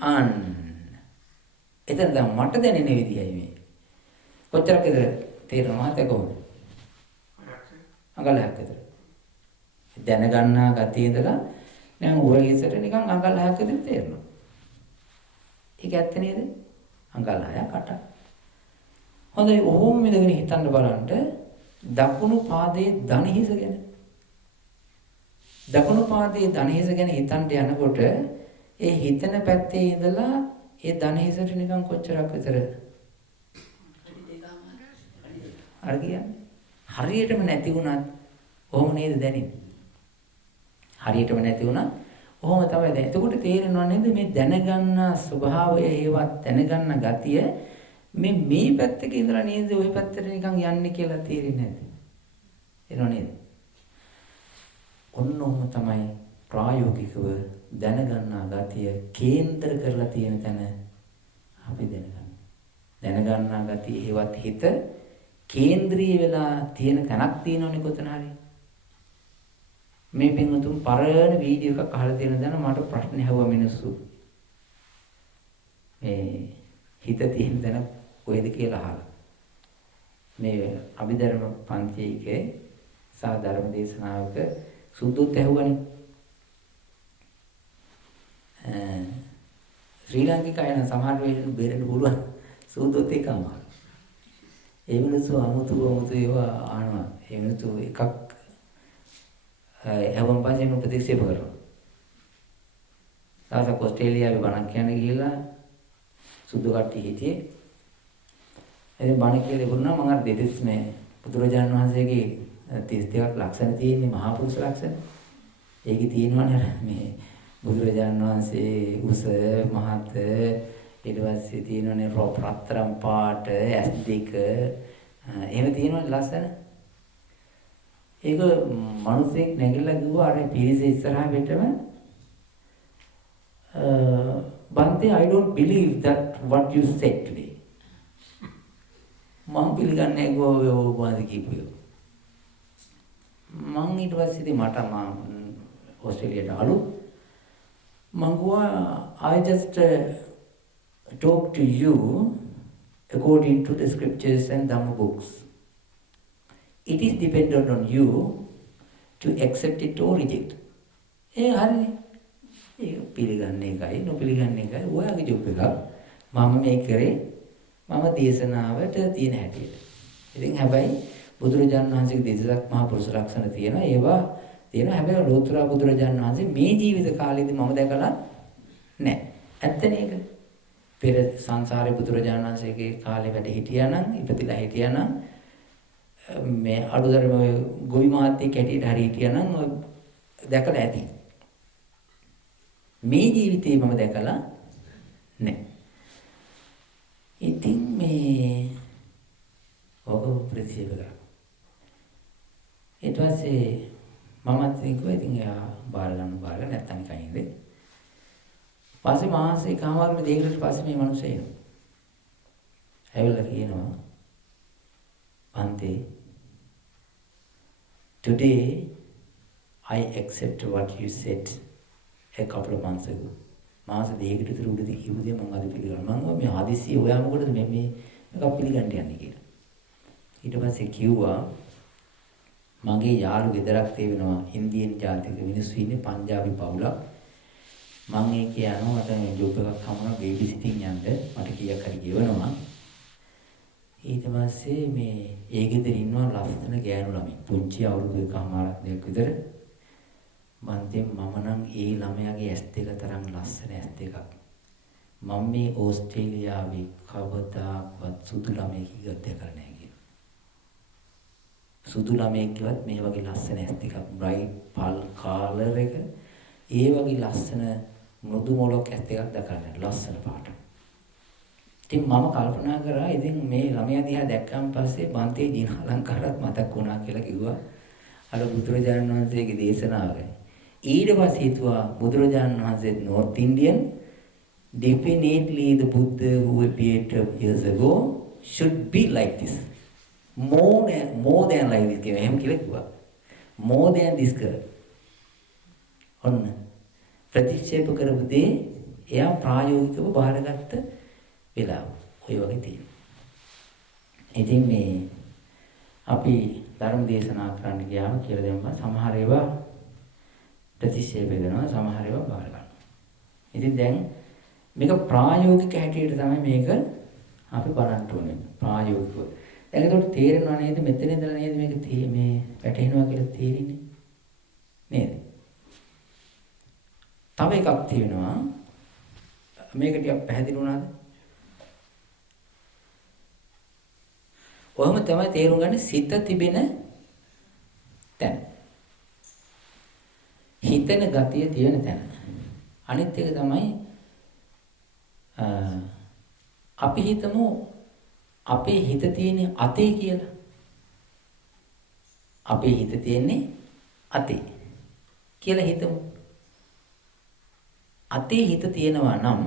අන්න එතන දැන් මට දැනෙන විදියයි මේ කොච්චරක් විතර තේරෙනවද කොහොමද අඟල් 6ක් විතර දැනගන්නා ගතිය ඉඳලා දැන් උරහිසට නිකන් අඟල් 6ක් විතර තේරෙනවා ඒක ඇත්ත නේද අඟල් 6ක් 8ක් හොඳයි ඔහොම ඉඳගෙන හිතන්න බලන්න දකුණු පාදයේ ධන හිස ගැන. දකුණු පාදයේ ධන හිස ගැන හිතන්න යනකොට ඒ හිතන පැත්තේ ඉඳලා ඒ ධන හිසට නිකන් කොච්චරක් විතර හරියටම නැති වුණත් ඔහොම නේද දැනෙන්නේ. හරියටම නැති වුණත් ඔහොම තමයි දැනෙන්නේ. එතකොට තේරෙනව නේද මේ දැනගන්න ස්වභාවය ඒවත් දැනගන්න ගතිය මේ පැත්තක ඉඳලා නේද ওই පැත්තට නිකන් යන්නේ කියලා තේරෙන්නේ නැද්ද? එනව නේද? ඔන්න ඔහොම තමයි ප්‍රායෝගිකව දැනගන්නා ගතිය කේන්ද්‍ර කරලා තියෙන තැන අපි දැනගන්න. දැනගන්නා ගතිය ඒවත් හිත කේන්ද්‍රීය වෙලා තියෙන තැනක් තියෙනවනේ කොතන හරි. මේ පින්වතුන් පරණ වීඩියෝ එකක් අහලා තියෙන දැන මට ප්‍රශ්න ඇහුවා මිනිස්සු. මේ හිත තියෙන තැන කොහෙද කියලා අහලා. මේ අභිධර්ම පන්තියේ සහ ධර්ම දේශනාවක සුදුත් ඇහුවනේ. ශ්‍රී ලාංකිකයන් සමහර වෙලාවට බෙරෙන්න පුළුවන් සුදුත් එකම. ඒ මිනිස්සු අමුතු ඒවා ආනවා. ඒ මිනිස්සු එකක් එවම් පස්සේ ප්‍රතික්ෂේප කරනවා. තාසක ඕස්ට්‍රේලියාවේ බණක් කියන්න ගිහිල්ලා සුදු කට්ටිය හිටියේ. එදින බණ කියලා ඉවරනා මම අර දෙදෙස් මේ බුදුරජාණන් වහන්සේගේ 32ක් ලක්ෂණ තියෙන්නේ මහා පුරුෂ ලක්ෂණ. ඒකේ තියෙනවනේ මේ බුදුරජාණන් වහන්සේ උස මහත් ඊට පස්සේ තියෙනවනේ රත්තරන් පාට ඇස් දෙක එහෙම තියෙනවනේ ලස්සන. ඒක මිනිස්සෙක් නැගිටලා කිව්වා අර පිරිස ඉස්සරහා පිටම Bante, I don't believe that what you said today. මම පිළිගන්නේ නැහැ ඔබ කියපු. මම ඊට පස්සේ ඉතින් මට ඕස්ට්‍රේලියාට ආලු මම I just talk to you according to the scriptures and Dhamma books. It is dependent on you to accept it or reject. හරිනේ. ඒක පිළිගන්නේ එකයි නොපිළිගන්නේ එකයි ඔයාගේ ජොබ් එකක්. මම මේ කරේ මම දේශනාවට තියෙන හැටියට. ඉතින් හැබැයි බුදුරජාණන් වහන්සේගේ දෙසක් මහා පුරුෂ ලක්ෂණ තියෙනවා. ඒවා තියෙනවා. හැබැයි ලෝතර බුදුරජාණන් වහන්සේ මේ ජීවිත කාලෙදී මම දැකලා නැහැ. ඇත්තනේ ඒක. පෙර සංසාරේ බුදුරජාණන් වහන්සේගේ කාලේ වැඩ හිටියා නම් ඉපදිලා හිටියා නම් මේ අඩුතරම ගොවි මාත්‍යෙක් හැටියට හරි හිටියා නම් දැකලා ඇති. මේ ජීවිතේ මම දැකලා නැහැ. ඉතින් මේ ඔබ ප්‍රතික්ෂේප කරා. ඊට පස්සේ මමත් කිව්වා ඉතින් එයා බාර ගන්න නැත්තම් කයින්ද. පස්සේ මාසේ කාමාවකට දෙකකට පස්සේ මේ මිනිස්සු එනවා. ඇවිල්ලා කියනවා Bante, today I accept what you said a couple of months ago. මාස දෙකකට විතර උඩදී කිව්ව දේ මම අද පිළිගන්නවා. මම මේ හදිස්සිය ඔයා මොකටද මේ එකක් පිළිගන්න යන්නේ කියලා. ඊට පස්සේ කිව්වා මගේ යාළු ගෙදරක් තියෙනවා ඉන්දියන් ජාතික මිනිස්සු ඉන්නේ පංජාබි පවුලක්. මම ඒ කියනවා මට මේ ජොබ් එකක් හම්බුණා බේබි සිටින් යන්න මට කීයක් හරි ගෙවනවා. ඊට පස්සේ මේ ඒ ගෙදර ඉන්නවා ලස්සන ගෑනු ළමයි. පුංචි අවුරුදු 1කමාරක් දෙක විතර. මන්දෙන් මම නම් ඒ ළමයාගේ ඇස් දෙක තරම් ලස්සන ඇස් දෙකක්. මම මේ ඕස්ට්‍රේලියාවේ කවදාවත් සුදු ළමයෙක් දැකලා නැහැ කියලා. සුදු ළමයෙක් කිව්වත් මේ වගේ ලස්සන ඇස් දෙකක් බ්‍රයිට් පල් කලර් එක ඒ වගේ ලස්සන මෘදු මොලොක් ඇස් දෙකක් දැකලා නැහැ. ලස්සන පාට. ඉතින් මම කල්පනා කරා ඉතින් මේ ළමයා දිහා දැක්කන් පස්සේ බන්තේ ජීන අලංකාරات මතක් වුණා කියලා කිව්වා. අර බුදුරජාණන් වහන්සේගේ දේශනාවයි. ඊට පස්සේ හිතුවා බුදුරජාණන් වහන්සේ North Indian definitely the Buddha who appeared years ago should be like this. More than like this කියලා එහෙම කියලා කිව්වා. More than this girl. ඔන්න ප්‍රතික්ෂේප කරපු දේ එයා ප්‍රායෝගිකව බාරගත්ත වෙලාව ඔය වගේ තියෙනවා. ඉතින් මේ අපි ධර්ම දේශනා කරන්න ගියාම කියලා දෙන්න සමහර ඒවා ප්‍රතික්ෂේප වෙනවා සමහර ඒවා බාර ගන්නවා. ඉතින් දැන් මේක ප්‍රායෝගික හැටියට තමයි මේක අපි බලන්න ඕනේ ප්‍රායෝගිකව. දැන් ඒකට තේරෙනව නේද මෙතන ඉඳලා නේද මේක මේ වැටෙනවා කියලා තේරෙන්නේ නේද? තව එකක් තියෙනවා මේක ටිකක් පැහැදිලි වුණාද? ඔහොම තමයි තේරුම් ගන්න සිත තිබෙන තැන. හිතන ගතිය තියෙන තැන. අනිත් එක තමයි අපි හිතමු අපේ හිත තියෙන්නේ අතේ කියලා. අපේ හිත තියෙන්නේ අතේ කියලා හිතමු. අතේ හිත තියෙනවා නම්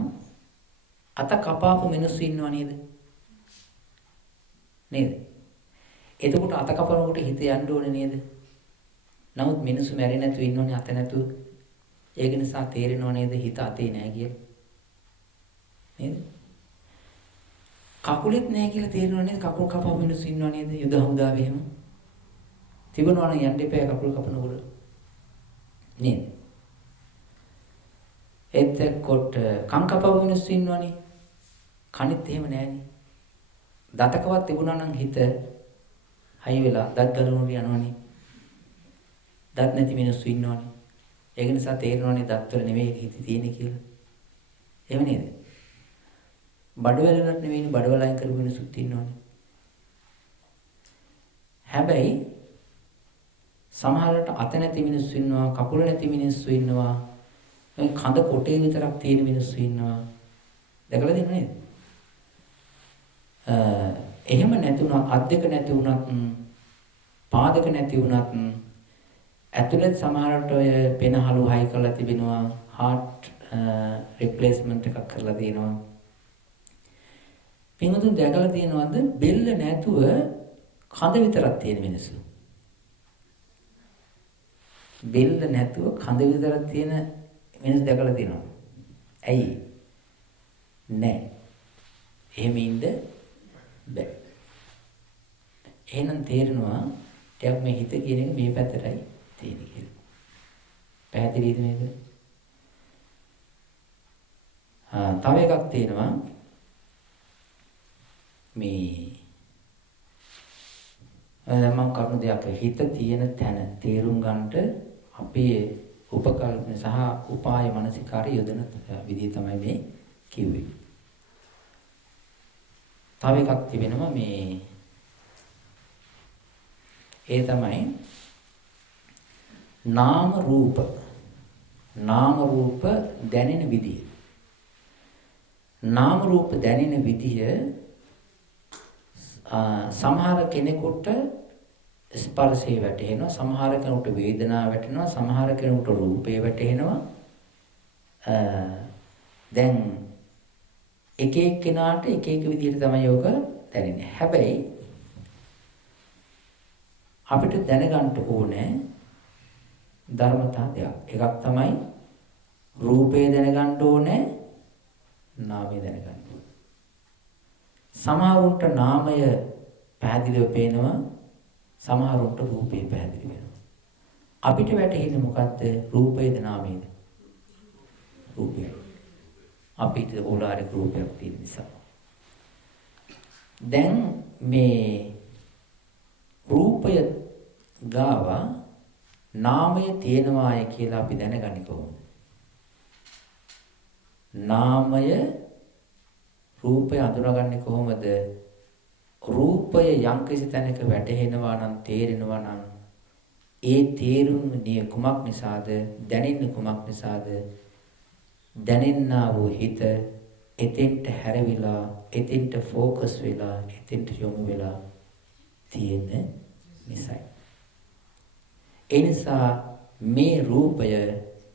අත කපාපු මිනිස්සු ඉන්නව නේද? නේද? එතකොට අත කපනකොට හිත යන්න ඕනේ නේද? නමුත් මිනිස්සු මැරෙන්නේ නැතුව ඉන්නෝනේ අත නැතුව. ඒක නිසා තේරෙනව නේද හිත අතේ නැහැ කියලා? නේද? කකුලෙත් නැහැ කියලා තේරෙනව නේද? කකුල් කපපු මිනිස්සු ඉන්නව නේද? යුද හමුදාවේ එහෙම. තිබුණා නම් යන්න එපා කකුල් කපනකොට. නේද? එතකොට කන් කපපු මිනිස්සු ඉන්නවනේ. කනිත් එහෙම නැහැනේ. දතකවත් තිබුණා නම් හිත හයි වෙලා දත් ගලවන්න යනවනේ. දත් නැති මිනිස්සු ඉන්නවනේ. ඒක නිසා තේරෙනවනේ දත් වල නෙමෙයි හිත තියෙන්නේ කියලා. එහෙම නේද? බඩවැලකට නෙමෙයිනේ බඩවැල අයින් කරපු මිනිස්සුත් ඉන්නවනේ. හැබැයි සමහරවිට අත නැති මිනිස්සු ඉන්නවා, කකුල නැති මිනිස්සු ඉන්නවා. කඳ කොටේ විතරක් තියෙන මිනිස්සු ඉන්නවා. දැකලා තියෙනව නේද? එහෙම නැතුණා අත් දෙක නැති වුණත් පාදක නැති වුණත් ඇතුළත සමහරට ඔය පෙනහළු හයි කරලා තිබෙනවා heart replacement එකක් කරලා තියෙනවා. පින්වතුන් දැකලා තියෙනවද බෙල්ල නැතුව කඳ විතරක් තියෙන මිනිස්සු? බෙල්ල නැතුව කඳ විතරක් තියෙන මිනිස්සු දැකලා තියෙනවා. ඇයි? නැහැ. එහෙම ඉන්න බෑ. එහෙනම් තේරෙනවා ටිකක් මේ හිත කියන එක මේ පැත්තටයි තියෙන්නේ කියලා. පැහැදිලිද මේක? තව එකක් තියෙනවා මේ මම කරුණු දෙයක් හිත තියෙන තැන තේරුම් ගන්නට අපේ උපකල්පන සහ උපාය මානසිකාරය යොදන විදිය තමයි මේ කිව්වේ. තව එකක් තිබෙනවා මේ ඒ තමයි නාම රූප දැනෙන විදිය. නාම රූප දැනෙන විදිය සමහර කෙනෙකුට ස්පර්ශය වැටෙනවා, සමහර කෙනෙකුට වේදනාව වැටෙනවා, සමහර කෙනෙකුට රූපේ වැටෙනවා. දැන් එක එක්කෙනාට එක එක විදිහට තමයි යෝග දැනෙන්නේ. හැබැයි අපිට දැනගන්න ඕනේ ධර්මතා දෙකක්. එකක් තමයි රූපේ දැනගන්න ඕනේ, නාමය දැනගන්න ඕනේ. සමහරුන්ට නාමය පැහැදිලිව පේනවා, සමහරුන්ට රූපේ පැහැදිලි වෙනවා. අපිට වැටහෙන්නේ මොකද්ද? රූපේද නාමයේද? රූපය. අපිට ඕලාරික රූපයක් තියෙන නිසා. දැන් මේ රූපය ගාව නාමය තියෙනවාය කියලා අපි දැනගන්නේ කොහොමද? නාමය රූපය අඳුනගන්නේ කොහොමද? රූපය යම්කිසි තැනක වැටහෙනවා නම් තේරෙනවා නම් ඒ තේරුම්නේ කුමක් නිසාද? දැනෙන්නේ කුමක් නිසාද? දැනෙන්නා වූ හිත එතෙන්ට හැරවිලා, එතෙන්ට ફોકસ වෙලා, එතෙන්ට යොමු වෙලා තියෙන නිසායි. ඒ නිසා මේ රූපය,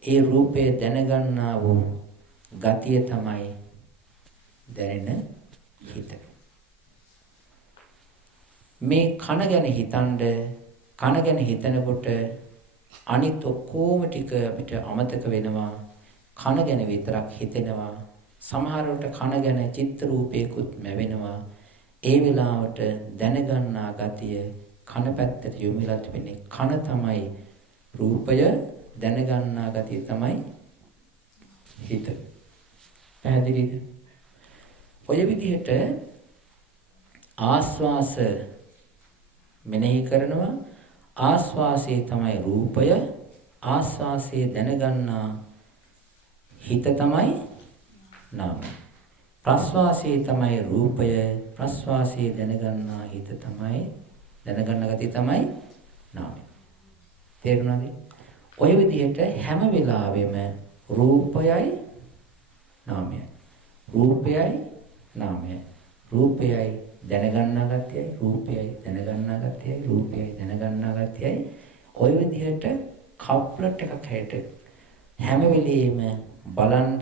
ඒ රූපය දැනගන්නා වූ ගතිය තමයි දැනෙන හිත. මේ කන ගැන හිතනද කන ගැන හිතනකොට අනිත් ඔක්කොම ටික අපිට අමතක වෙනවා. කන ගැන විතරක් හිතෙනවා. සමහර විට කන ගැන චිත්ත රූපයකුත් මැවෙනවා. ඒ වෙලාවට දැනගන්නා ගතිය කන පැත්තට යොමු වෙලා තිබෙන්නේ. කන තමයි රූපය, දැනගන්නා ගතිය තමයි හිත. පැහැදිලිද? ඔය විදිහට ආස්වාස මෙනෙහි කරනවා. ආස්වාසයේ තමයි රූපය, ආස්වාසයේ දැනගන්නා හිත තමයි නාමය. ප්‍රස්වාසයේ තමයි රූපය, ප්‍රස්වාසයේ දැනගන්නා හිත තමයි, දැනගන්න ගතිය තමයි නාමය. තේරුණාද? ඔය විදිහට හැම වෙලාවෙම රූපයයි නාමයයි, රූපයයි නාමයයි, රූපයයි දැනගන්නා ගතියයි, රූපයයි දැනගන්නා ගතියයි, රූපයයි දැනගන්නා ගතියයි. ඔය විදිහට කප්ලට් එකක් හැට හැම වෙලෙම බලන්න,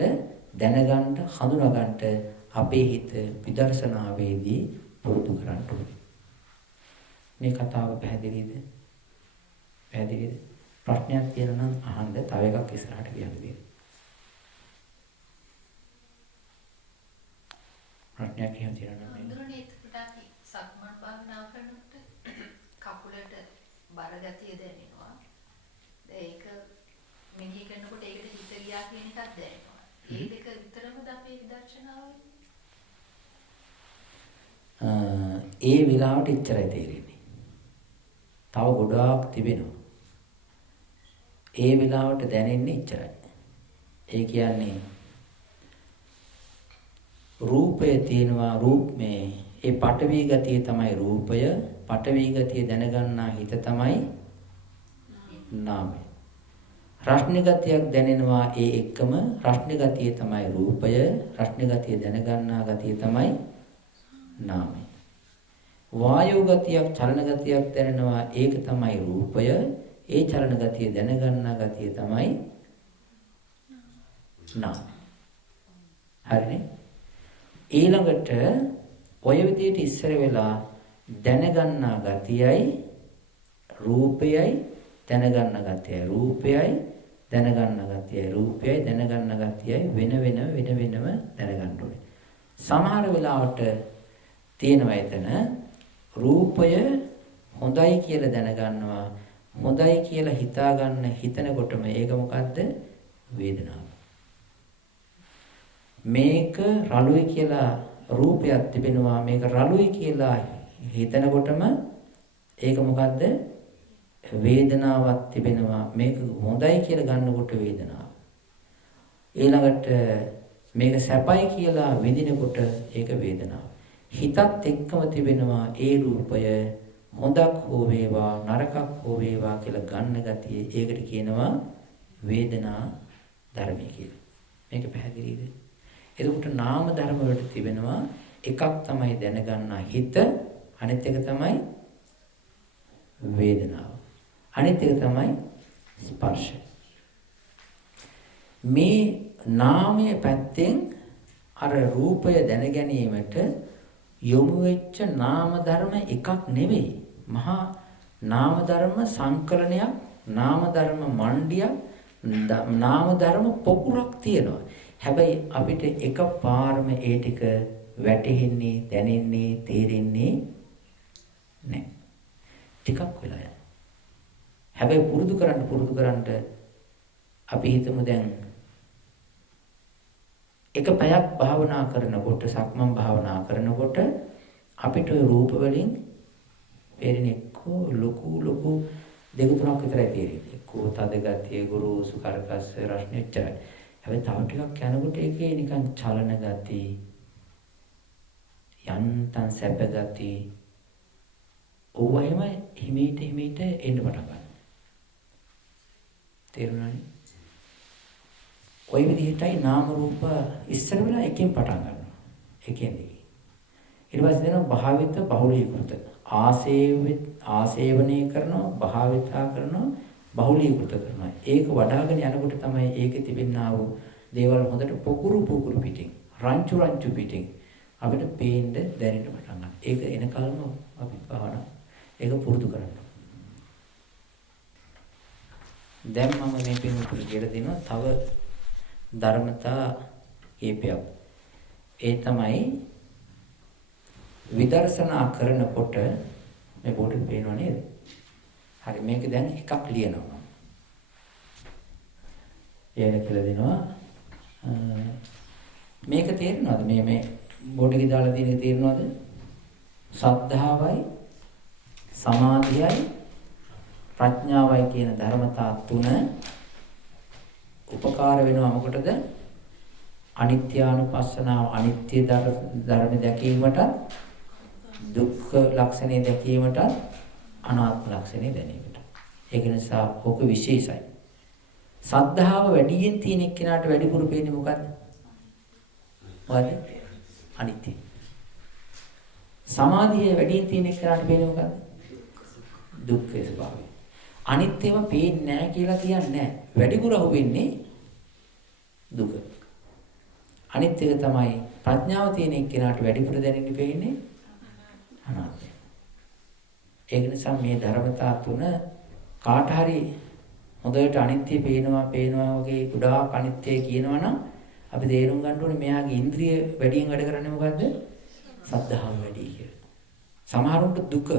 දැනගන්න, හඳුනාගන්න අපේ හිත විදර්ශනාවේදී පුරුදු කරන්න ඕනේ. මේ කතාව පැහැදිලිද? පැහැදිලිද? ප්‍රශ්නයක් තියෙනවා නම් අහන්න, තව එකක් ඉස්සරහට කියන්න දෙන්න. ප්‍රශ්නයක් එහෙම තියෙනවා නම් අඳුරනේ එතකොට අපි සක්මන් භාවනාව කරනකොට කකුලට බර ගතිය දැනෙනවා. ඒක මෙහි කරනකොට ඒකට හිත ගියා කියන එකක් දැනෙනවා. ඒ දෙක විතරමද අපේ විදර්ශනාව වෙන්නේ? ඒ වෙලාවට ඉච්චරයි තේරෙන්නේ. තව ගොඩාක් තිබෙනවා. ඒ වෙලාවට දැනෙන්නේ ඉච්චරයි. ඒ කියන්නේ රූපය තියෙනවා. රූපේ ඒ පඨවි ගතිය තමයි රූපය. පඨවි ගතිය දැනගන්නා හිත තමයි නාමය. රශ්මි ගතියක් දැනෙනවා. ඒ එක්කම රශ්මි ගතිය තමයි රූපය. රශ්මි ගතිය දැනගන්නා ගතිය තමයි නාමය. වායු ගතියක්, චලන ගතියක් දැනෙනවා. ඒක තමයි රූපය. ඒ චලන ගතිය දැනගන්නා ගතිය තමයි නාමය. හරිනේ? ඊළඟට ඔය විදිහට ඉස්සර වෙලා දැනගන්නා ගතියයි රූපයයි දැනගන්න ගතියයි, රූපයයි දැනගන්න ගතියයි, රූපයයි දැනගන්න ගතියයි වෙන වෙනම දැනගන්න ඕනේ. සමහර වෙලාවට තියෙනවා එතන රූපය හොඳයි කියලා දැනගන්නවා. හොඳයි කියලා හිතනකොටම ඒක මොකද්ද? වේදනාව. මේක රළුයි කියලා රූපයක් තිබෙනවා. මේක රළුයි කියලා හිතනකොටම ඒක මොකද්ද? වේදනාවක් තිබෙනවා. මේක හොඳයි කියලා ගන්නකොට වේදනාව. ඊළඟට මේක සැපයි කියලා විඳිනකොට ඒක වේදනාව. හිතත් එක්කම තිබෙනවා ඒ රූපය හොඳක් හෝ වේවා නරකක් හෝ වේවා කියලා ගන්න ගතිය. ඒකට කියනවා වේදනා ධර්මය කියලා. මේක පැහැදිලිද? එතකොට නාම ධර්ම වලට තිබෙනවා එකක් තමයි දැනගන්නා හිත, අනිත් එක තමයි වේදනාව. අනිත් එක තමයි ස්පර්ශය. මේ නාමයේ පැත්තෙන් අර රූපය දැන ගැනීමට යොමු වෙච්ච නාම ධර්ම එකක් නෙවෙයි. මහා නාම ධර්ම සංකලනයක්, නාම ධර්ම මණ්ඩියක්, නාම ධර්ම පොකුරක් තියෙනවා. හැබැයි අපිට එකපාරම ඒ ටික වැටෙන්නේ, දැනෙන්නේ, තේරෙන්නේ නැහැ. ටිකක් වෙලා යනවා. හැබැයි පුරුදු කරන්න අපි හිතමු දැන් එක පැයක් භාවනා කරනකොට, සක්මන් භාවනා කරනකොට අපිට රූප වලින් පේන එක්කෝ ලොකු දෙක තුනක් විතරයි තේරෙන්නේ. එක්කෝ තද ගතිය, ගුරුසු කරකස් රස්නේ එච්චරයි. හැබැයි තව ටිකක් යනකොට ඒකේ නිකන් චලන ගති, යන්තම් සැප ගති, ඕවයිම හිමීට එන්න පටන් ගන්නවා. තේරුණානේ? ওই විදිහටයි නාම රූප ඉස්සර වෙලා එකෙන් පටන් ගන්නවා. එකෙන් දෙකෙන්. ඊට පස්සේ දෙනවා භාවිත බහුලීකృత. ආසේවනය කරනවා, භාවිතා කරනවා, බහුලීකృత කරනවා. ඒක වඩාගෙන යනකොට තමයි ඒකේ තිබෙනා වූ දේවල් හොඳට පොකුරු පිටින්, රංචු පිටින් අපිට පේන්න දැනෙන්න පටන් ගන්නවා. ඒක එනකල්ම අපි භාවනා ඒක පුරුදු කරන්න. දැන් මම මේ පින්වතුන්ට කියලා දෙනවා තව ධර්මතා කීපයක්. ඒ තමයි විදර්ශනා කරනකොට මේ බෝඩ් පේනව නේද? හරි මේක දැන් එකක් ලියනවා. එයාල කියලා දෙනවා මේක තේරෙනවද? මේ බෝඩ් එකේ දාලා තියෙන එක තේරෙනවද? සද්ධාවයි සමාධියයි ප්‍රඥාවයි කියන ධර්මතා තුන උපකාර වෙනවා මොකටද? අනිත්‍යානුපස්සනාව අනිත්‍ය ධර්ම දැකීමට, දුක්ඛ ලක්ෂණය දැකීමට, අනාත්ම ලක්ෂණය දැනීමට. ඒක නිසා ඕක විශේෂයි. සද්ධාව වැඩියෙන් තියෙන එක්කෙනාට වැඩිපුර පේන්නේ මොකද්ද? මොකද්ද? අනිත්‍ය. සමාධිය වැඩියෙන් තියෙන එක්කෙනාට පේන්නේ මොකද්ද? දුක්ඛ ස්වභාවය. අනිත්‍යව පේන්නේ නැහැ කියලා කියන්නේ නැහැ. වැඩිපුර අහුවෙන්නේ දුක. අනිත් එක තමයි ප්‍රඥාව තියෙන එක්කෙනාට වැඩිපුර දැනෙන්න පේන්නේ අනාත්මය. ඒක නිසා මේ ධර්මතා තුන කාට හරි හොඳට අනිත්‍ය පේනවා වගේ ගොඩාක් අනිත්‍යයි කියනවනම් අපි තේරුම් ගන්න ඕනේ මෙයාගේ ඉන්ද්‍රිය වැඩියෙන් වැඩ කරන්නේ මොකද්ද? සද්ධාව වැඩි කියලා. සමහරුන්ට දුක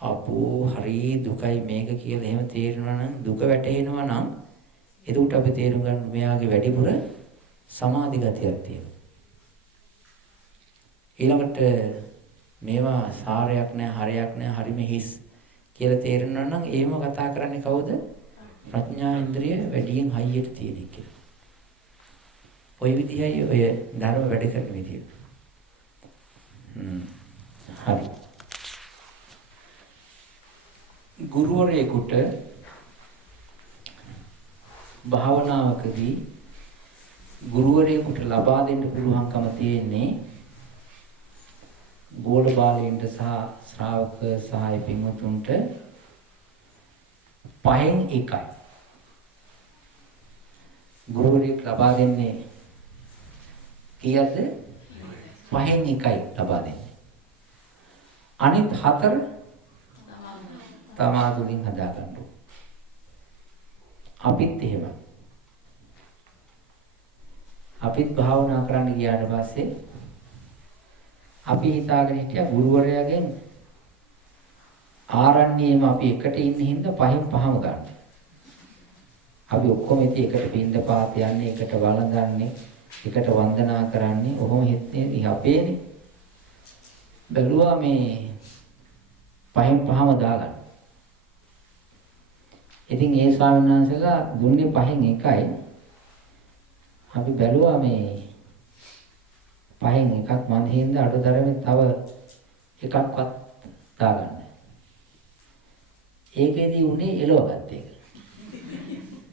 අපෝ හරි දුකයි මේක කියලා එහෙම තේරෙනවා නම් දුක වැටහෙනවා නම් එතකොට අපි තේරුම් ගන්න මෙයාගේ වැඩිපුර සමාධි ගතියක් තියෙනවා. ඊළඟට මේවා සාරයක් නැහැ, හරයක් නැහැ, හරිම හිස් කියලා තේරෙනවා නම් එහෙම කතා කරන්නේ කවුද? ප්‍රඥා ඉන්ද්‍රිය වැඩියෙන් හයියට තියෙන එක. ওই විදිහයි ඔය ධර්ම වැඩ කරන විදිය. හරි. ගුරුවරයෙකුට භාවනාවකදී ගුරුවරයෙකුට ලබා දෙන්න පුළුවන්කම තියෙන්නේ ගෝල බාලයන්ට සහ ශ්‍රාවක සහාය පින්වතුන්ට පහෙන් එකයි. ගුරුවරයෙක් ලබා දෙන්නේ කීයද? පහෙන් එකයි ලබා දෙන්නේ. අනිත් හතර තමා තුලින් හදා ගන්න ඕන. අපිත් එහෙමයි. අපිත් භාවනා කරන්න ගියාට පස්සේ අපි හිතාගෙන හිටියා ගුරුවරයාගෙන් ආරණ්‍යයේම අපි එකට ඉන්න හින්දා පහින් පහම ගන්න. අපි ඔක්කොම ඉතින් එකට පින්ඳ පාත යන්නේ, එකට වළඳන්නේ, එකට වන්දනා කරන්නේ, ඔහොම හිතේ අපේනේ. බැලුවා මේ පහින් පහම දාගන්න. ඉතින් ඒ ස්වාමීන් වහන්සේලා දුන්නේ පහෙන් එකයි. අපි බැලුවා මේ පහෙන් එකක් මන් හින්දා අඩුතරමින් තව එකක්වත් දාගන්න. ඒකෙදී උනේ එලවගත්ත එක.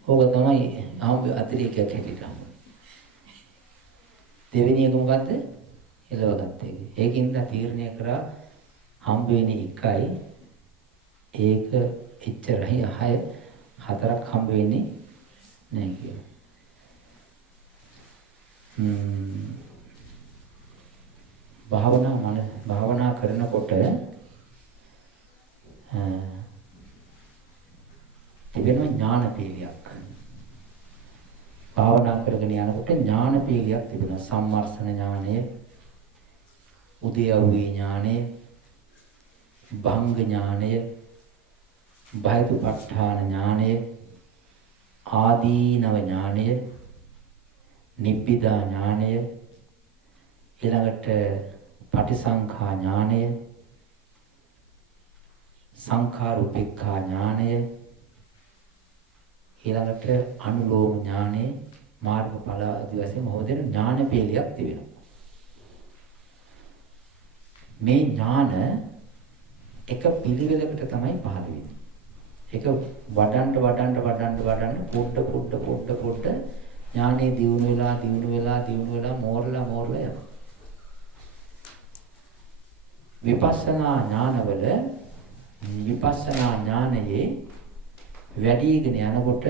ඕක තමයි ආම්බ අතිරේකයක් හැටියට. දෙවෙනි එක මොකද්ද? එලවගත්ත එක. ඒකින්ද තීරණය කරා හම්බ වෙන්නේ එකයි. ඒක එච්චරයි 4ක් හම්බ වෙන්නේ නැහැ කියලා. භාවනා කරනකොට තිබෙන ඥානපීලියක්. භාවනා කරගෙන යනකොට ඥානපීලියක් තිබෙනවා. සම්මර්ෂණ ඥානය, උදයව්වේ ඥානය, භංග ඥානය, බයතුපත්ඨාන ඥානය, ආදීනව ඥානය, නිබ්බිදා ඥානය, ඊළඟට පටිසංඛා ඥානය, සංඛාර උපේක්ඛා ඥානය, ඊළඟට අනුලෝම ඥානය, මාර්ගඵල ආදී වශයෙන් මොහොතේ ඥාන පෙළියක් තිබෙනවා. මේ ඥාන එක පිළිවෙලකට තමයි පහළ වෙන්නේ. ඒක වඩන්න පොඩ්ඩ ඥානෙ දියුණු වෙලා මෝරලා යනවා. විපස්සනා ඥානවල විපස්සනා ඥානයේ වැඩිගෙන යනකොට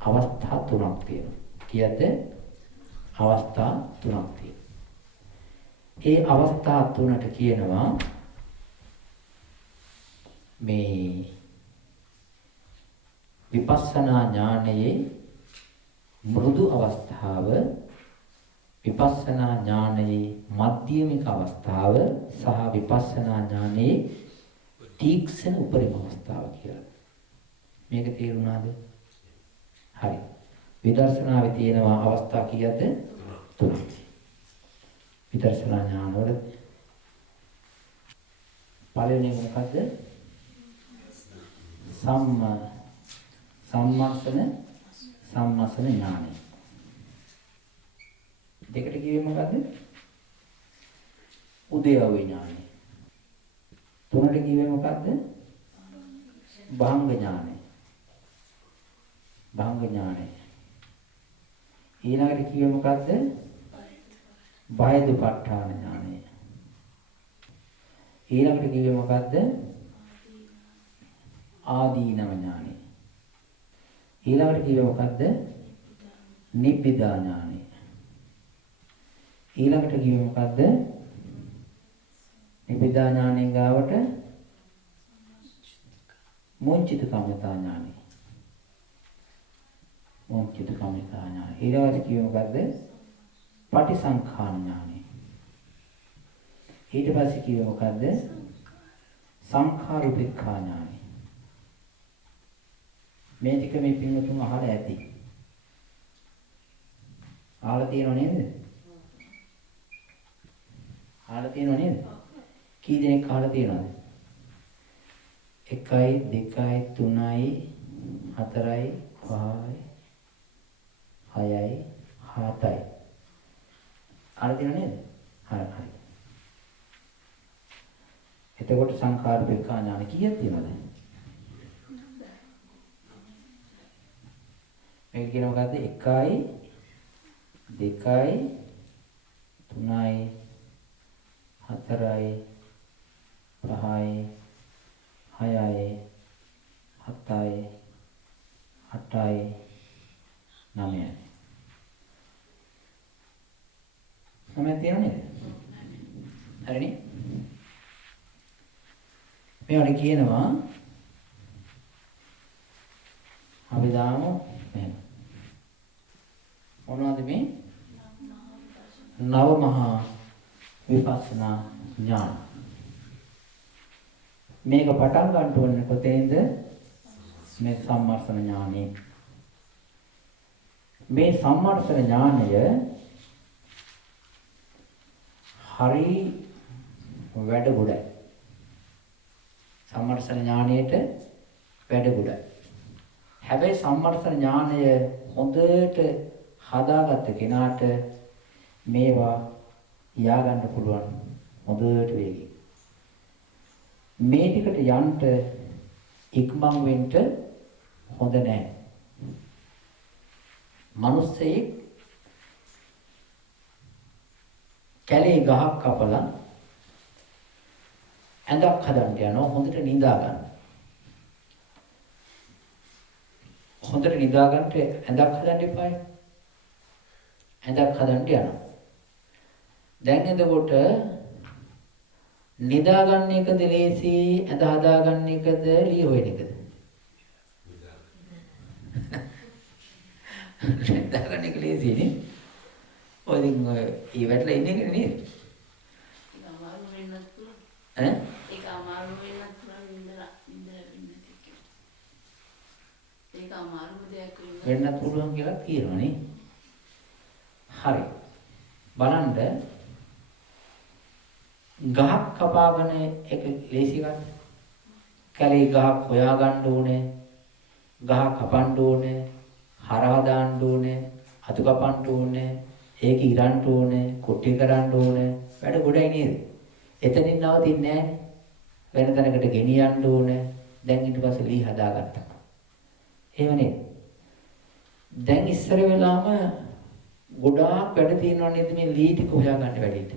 අවස්ථා තුනක් තියෙනවා. කීයද? අවස්ථා තුනක් තියෙනවා. ඒ අවස්ථා තුනට කියනවා මේ විපස්සනා ඥානයේ මෘදු අවස්ථාව, විපස්සනා ඥානයේ මධ්‍යමික අවස්ථාව සහ විපස්සනා ඥානයේ තීක්ෂණ උපරිම අවස්ථාව කියලා. මේක තේරුණාද? හරි. විදර්ශනාවේ තියෙනවා අවස්ථා කීයද? තුනක්. විදර්ශනා ඥානවල පළවෙනි මොකද්ද? සම්මස්සන ඥානය. දෙකට කිව්වේ මොකද්ද? උදේවැය ඥානය. තුනට කිව්වේ මොකද්ද? භංග ඥානය. ඊළඟට කිව්වේ මොකද්ද? බයදුපට්ඨාන ඥානය. ඊළඟට කිව්වේ මොකද්ද? ආදීනව ඥානය. ඊළඟට කිව්වේ මොකද්ද? නිබ්බිදා ඥානය. ඊළඟට කිව්වේ මොකද්ද? නිබ්බිදා ඥානයෙන් ගාවට මුංචිත කම්මතා ඥානය. ඊළඟට කිව්වේ මොකද්ද? පටිසංඛාන ඥානය. ඊට පස්සේ කිව්වේ මොකද්ද? සංඛාර උපේක්ඛා ඥානය. මේ ටික මේ පින්වතුන් අහලා ඇති. අහලා තියෙනව නේද? කී දෙනෙක් අහලා තියෙනවද? 1 2 3 4 5 6යි 7යි. අහලා තියෙනව නේද? හරි. එතකොට සංඛාර උපේක්ඛා ඥාන කීයක් තියෙනවද? මේක කියන මොකද්ද? 1යි 2යි 3යි 4යි 5යි 6යි 7යි 8යි 9යි. 9ක් තියෙනව නේද? හරිනේ. මේවට කියනවා අපි දාමු මෙහෙම. මොනවද මේ? නව මහා විපස්සනා ඥාන. මේක පටන් ගන්න ඕනේ කොතෙන්ද? මේ සම්මර්ෂණ ඥානෙ. මේ සම්මර්ෂණ ඥානය හරි වැඩගොඩයි. සම්මර්ෂණ ඥානයේට වැඩගොඩයි. හැබැයි සම්මර්ෂණ ඥානය හොඳට හදාගත්ත කෙනාට මේවා යා ගන්න පුළුවන් හොඳට වේගින්. මේ ටිකට යන්න ඉක්මන් වෙන්න හොඳ නැහැ. මිනිස්සෙක් කැලේ ගහක් කපලා ඇඳක් හදන්න යනවා හොඳට නිදා ගන්න. හොඳට නිදා ගන්නට ඇඳක් හදන්න එපායි. ඇඳක් හදන්න යනවා. දැන් එතකොට නිදා ගන්න එකද ලේසි ඇඳ හදා ගන්න එකද ලී හොයන එකද? නිදා ගන්න එක ලේසි නේ. ඔය ඉතින් ඒ වැටලා ඉන්නේ නේද? ඒක අමාරු වෙන්නත් පුළුවන්. ඒක අමාරු වෙන්නත් පුළුවන් ඉඳලා ඒක අමාරුම දෙයක් වෙන්නත් පුළුවන් කියලා කියනවා නේ. හරි. බලන්න ගහක් කපාගෙන එක ලේසි ගන්න. කැලේ ගහක් හොයා ගන්න ඕනේ. ගහ කපන්න ඕනේ. හරහා දාන්න ඕනේ. අතු කපන්න ඕනේ. ඒක ඉරන්න ඕනේ. කොටි කරන්න ඕනේ. වැඩ ගොඩයි නේද? එතනින් නවතින්නේ නැහැ. වෙන තැනකට ගෙනියන්න ඕනේ. දැන් ඊට පස්සේ ලී හදාගත්තා. එහෙම නේද? දැන් ඉස්සර වෙලාම ගොඩාක් වැඩ තියෙනවා නේද මේ ලී ටික හොයාගන්න වැඩේට.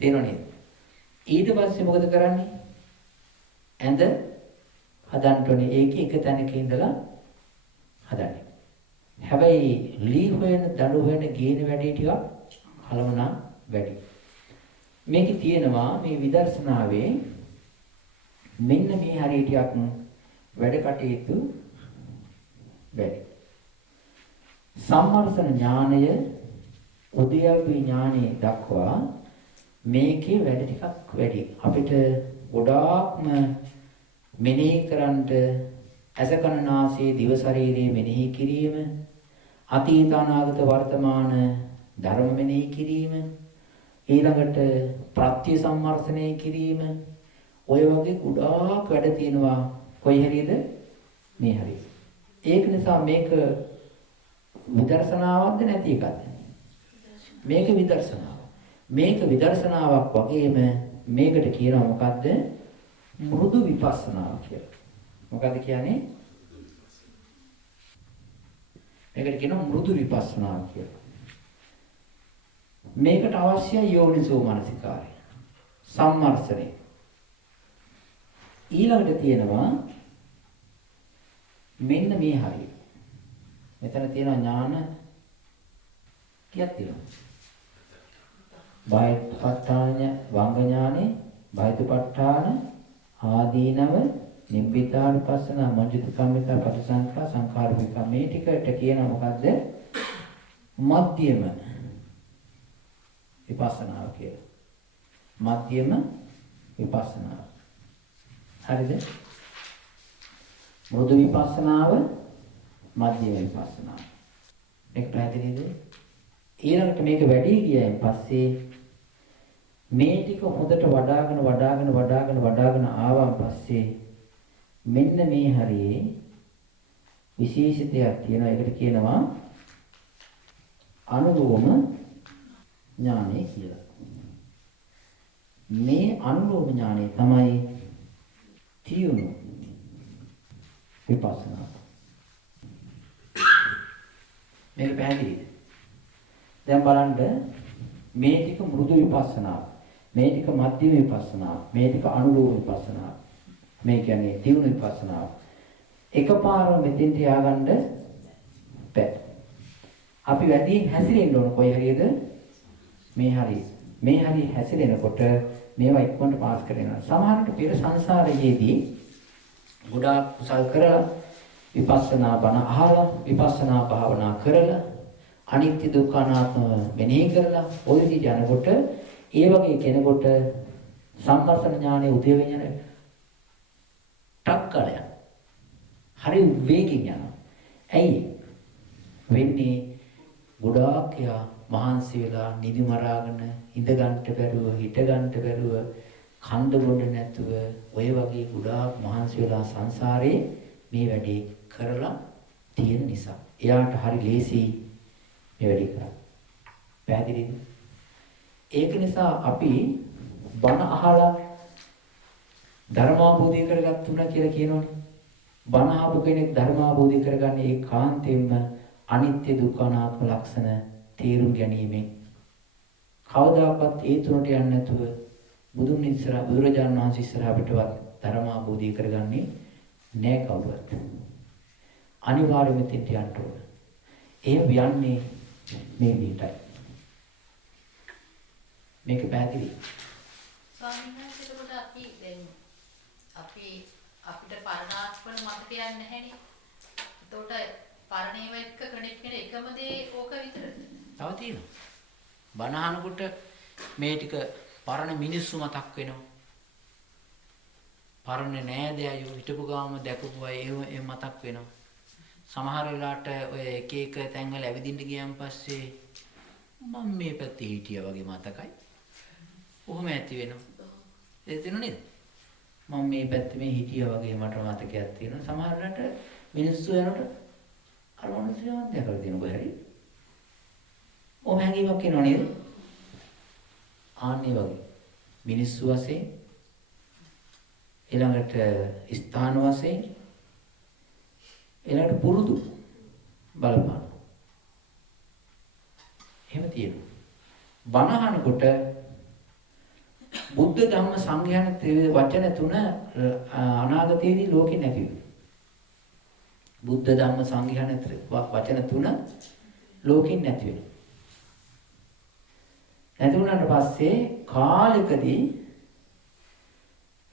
තේරෙනව නේද? ඊට පස්සේ මොකද කරන්නේ? ඇඳ හදන්න ඕනේ. ඒකේ එක තැනක ඉඳලා හදන්නේ. හැබැයි ලී හොයන, දඬු හොයන ගේන වැඩේ ටිකක් කලවනා වැඩි. මේකේ තියෙනවා මේ විදර්ශනාවේ මෙන්න මේ හරියටියක් වැඩ කටයුතු වැඩි. සම්මර්ෂණ ඥානය, උද්‍යප්පී ඥානෙ දක්වා මේකේ වැඩ ටිකක් වැඩි. අපිට ගොඩාක්ම මෙනෙහි කරන්ට ඇස කන නාසය දිව ශරීරයේ මෙනෙහි කිරීම, අතීත අනාගත වර්තමාන ධර්ම මෙනෙහි කිරීම, ඊළඟට ප්‍රත්‍ය සම්මර්ෂණය කිරීම, ඔය වගේ ගොඩාක් වැඩ තියෙනවා. කොයි හරියද? මේ හරිය. ඒක නිසා මේක විදර්ශනාවක්ද නැති එකක්ද? මේක විදර්ශනාවක්. මේක විදර්ශනාවක් වගේම මේකට කියනවා මොකද්ද? මෘදු විපස්සනාව කියලා. මොකද්ද කියන්නේ? මේකට කියනවා මෘදු විපස්සනාව කියලා. මේකට අවශ්‍යයි යෝනිසෝ මනසිකාරය. සම්මර්ෂණය. ඊළඟට තියෙනවා මෙන්න මේ හරිය. මෙතන තියෙන ඥාන කීයක් තියෙනවද? බයපත්තාන වංග ඥානෙ, බයතුපත්තාන ආදීනව, නිබ්බිදානුපස්සන, මජ්ජිත කම්මිතා, පටිසංඛා, සංඛාර විකම්. මේ ටිකට කියන මොකද්ද? මධ්‍යම විපස්සනාව කියලා. මධ්‍යම විපස්සනාව. හරිද? මෘදු විපස්සනාව, මධ්‍යම විපස්සනාව. මේක පැහැදිලිද? ඊළඟට මේක වැඩි ගියයින් පස්සේ මේ ටික හොඳට වඩාගෙන ආවන් පස්සේ මෙන්න මේ හරියේ විශේෂිතයක් තියෙනවා. ඒකට කියනවා අනුලෝම ඥානය කියලා. මේ අනුලෝම ඥානය තමයි තියුණු විපස්සනා. මේක පැහැදිලිද? දැන් බලන්න මේ ටික මෘදු විපස්සනා, මේ ටික මධ්‍යම විපස්සනා, මේ ටික අනුලෝම විපස්සනා. මේ කියන්නේ තියුණු විපස්සනා. එකපාරම මෙතෙන්ට ය아가න්න බැහැ. අපි වැඩි හැසිරෙන්න ඕන. කොයි හරියද? මේ හරිය. මේ හරිය හැසිරෙනකොට මේවා ඉක්මනට පාස් කරගෙන සමහරට පෙර සංසාරයේදී ගොඩාක් කුසල් කරලා විපස්සනා බණ අහලා විපස්සනා භාවනා කරලා අනිත්‍ය දුක්ඛ අනාත්ම මෙනෙහි කරලා ඔය විදිහට යනකොට ඒ වගේ කෙනෙකුට සම්මර්ෂණ ඥානෙ උදේ වෙන ටක්කලය හරි වේගින් යනවා. ඇයි වෙන්නේ? ගොඩාක් යා මහන්සි වෙලා නිදි මරාගෙන ඉඳ ගන්නට බැරුව, හිට ගන්නට බැරුව, කන්ද බොන්න නැතුව ඔය වගේ ගොඩාක් මහන්සි වෙලා සංසාරේ මේ වැඩේ කරලා තියෙන නිසා එයාට හරි ලේසි මේ වැඩේ කරන්න. පැහැදිලිද? ඒක නිසා අපි බණ අහලා ධර්මාභෝධය කරගත්තුනා කියලා කියනෝනේ. බණ අහපු කෙනෙක් ධර්මාභෝධය කරගන්නේ ඒකාන්තයෙන්ම අනිත්‍ය දුක්ඛ අනාත්ම ලක්ෂණ තේරුම් ගැනීමෙන්. කවදාකවත් ඒ තුනට යන්නේ නැතුව බුදුරජාණන් වහන්සේ ඉස්සරහ පිටවත් ධර්මාභෝධය කරගන්නේ නෑ කවුරුත්. අනිවාර්යයෙන්ම තිට යන්න ඕන. ඒ යන්නේ මේ විදිහටයි. මේක පැහැදිලි. ස්වාමීන් වහන්සේ එතකොට අපි දැන් අපිට පරණාත්මන මතකයක් නැහැනේ. එතකොට පරණේව එක්ක කනෙක්ට් වෙන එකම දේ ඕක විතරද? තව තියෙනවා. බණ අහනකොට මේ ටික පරණ මිනිස්සු මතක් වෙනවා. පරණ නෑදෑයෝ හිටපු ගාම දැකපු අය ඒ මතක් වෙනවා. සමහර වෙලාවට ඔය එක එක තැන්වල ඇවිදින්න ගියන් පස්සේ මම මේ පැත්තේ හිටියා වගේ මතකයි. කොහොම ඇති වෙනවා? ඒ තේරුණා නේද? මම මේ පැත්තේ මේ හිටියා වගේ මට මතකයක් තියෙනවා. සමහර වෙලාවට මිනිස්සු යනකොට අර මොනසියවත් දැකලා තියෙනකො හැරි. ඔහොම හැංගීමක් එනවා නේද? ආන්නේ වගේ. මිනිස්සු වශයෙන් ඊළඟට ස්ථාන වශයෙන් ඊළඟට පුරුදු බලපාන. එහෙම තියෙනවා. බණ අහනකොට බුද්ධ ධම්ම සංඝයාන වචන තුන අනාගතයේදී ලෝකේ නැති වෙනවා. බුද්ධ ධම්ම සංඝයාන වචන තුන ලෝකෙන් නැති වෙනවා. නැති වුණාට පස්සේ කාලෙකදී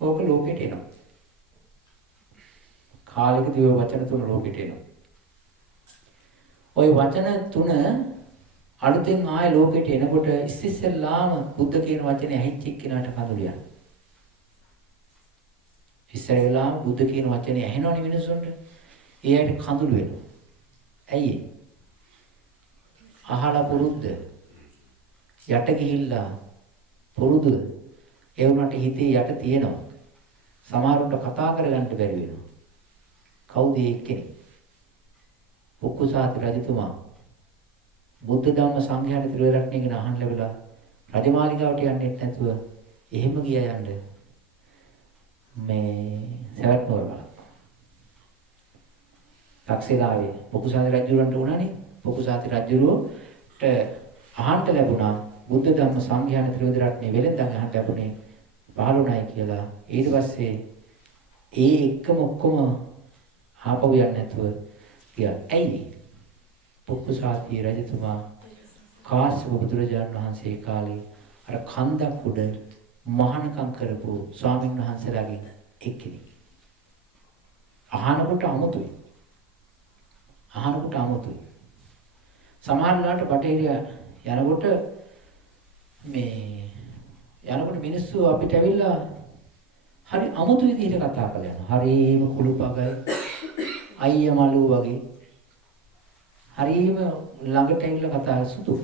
ඕක ලෝකෙට එනවා. කාලෙකදී ওই වචන තුන ලෝකෙට එනවා. ওই වචන තුන අලුතෙන් ආය ලෝකෙට එනකොට ඉස්සෙල්ලාම බුද්ධ කියන වචනේ ඇහිච්ච එක්කිනාට කඳුළු යනවා. ඉස්සෙල්ලාම බුද්ධ කියන වචනේ ඇහෙනවනේ මිනිස්සුන්ට. ඒ ඇයිට කඳුළු වෙනවා. ඇයි? අහලා පුරුද්ද යට ගිහිල්ලා පුරුදු ඒ වුණාට හිතේ යට තියෙනවා. සමහරුන්ට කතා කරගන්න බැරි වෙනවා. කවුද ඒ එක්කෙනෙක්? පුක්කුසාති රජතුමා බුද්ධ ධම්ම සංඝයාට ත්‍රිවිධ ගැන අහන්න ලැබලා රජමාලිගාවට යන්නේ නැතුව එහෙම ගියා යන්න මේ සවැත් නුවර බලන්න. තක්සේලාවේ පුක්කුසාති රජුරන්ට උනානේ. පුක්කුසාති රජුරට අහන්න ලැබුණා බුද්ධ ධම්ම සංඝයාන ත්‍රිවිධ රත්නේ වෙලෙන්දන් අහන්න ලැබුණේ 15යි කියලා. ඊට පස්සේ ඒ එක්කම ඔක්කොම ආපහු යන්නේ නැතුව ගියා. ඇයි? පුක්කුසාති රජතුමා කාශ්‍යප බුදුරජාණන් වහන්සේ කාලේ අර කන්දක් උඩ මහානකම් කරපු ස්වාමීන් වහන්සේලාගෙන් එක්කෙනෙක්. අහනකොට අමුතුයි. අහනකොට අමුතුයි. සමහර වෙලාවට බටේරිය යනකොට යනකොට මිනිස්සු අපිට ඇවිල්ලා හරි අමුතු විදිහට කතා කරලා යනවා. හරිම කුළුපගයි අයියා මලු වගේ හරිම ළඟට ඇවිල්ලා කතා සුදු.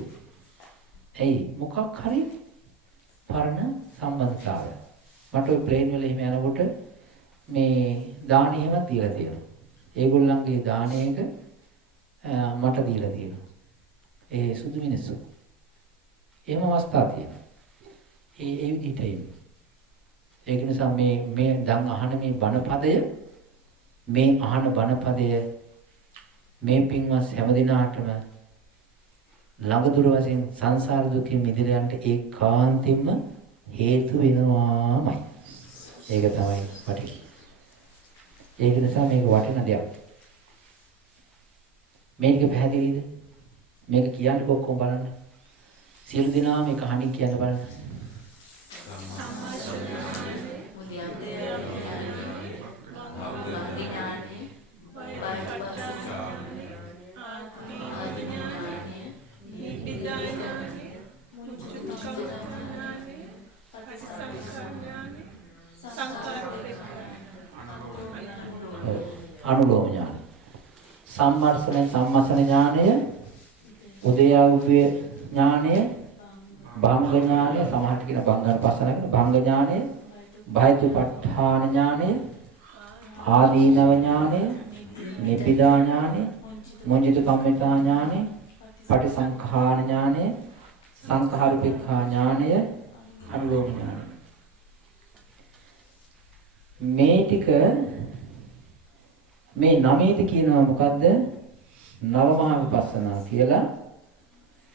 ඇයි? මොකක් හරි පරණ සම්බන්ධතාවය. මට ওই ප්ලේන් වල එහෙම යනකොට මේ දාන එහෙම තියලා තියෙනවා. ඒගොල්ලන්ගේ දානයක මට දීලා තියෙනවා. ඒ සුදු මිනිස්සු. එහෙම අවස්ථා තියෙනවා. ඒ විදිහට එන්නේ. ඒක නිසා මේ දැන් අහන මේ බණපදය මේ අහන බණපදය මේ පින්වත් හැමදිනාටම ළඟදුර වශයෙන් සංසාර දුකින් මිදලා යන්න ඒකාන්තයෙන්ම හේතු වෙනවාමයි. ඒක තමයි වටින. ඒක නිසා මේක වටින දෙයක්. මේක පැහැදිලිද? මේක කියන්න කොහොම බලන්න. සියලු දෙනා මේ කහණි කියන්න බලන්න. අනුලෝම ඥාන. සම්මර්ෂණ සම්මසන ඥානය, උදයාවුපේ ඥානය, භංග ඥානය, සමහරට කියන භංගානුපස්සන කියන භංග ඥානය, බයිතුපත්ඨාන ඥානය, ආදීනව ඥානය, නිබ්බිදා ඥානය, මොඤ්ඤිත කම්මිතා ඥානය, පටිසංඛාන ඥානය, සංඛාරුපේක්ඛා ඥානය, අනුලෝම ඥානය. මේ ටික මේ නමේද කියනවා මොකද්ද? නවමහා විපස්සනා කියලා.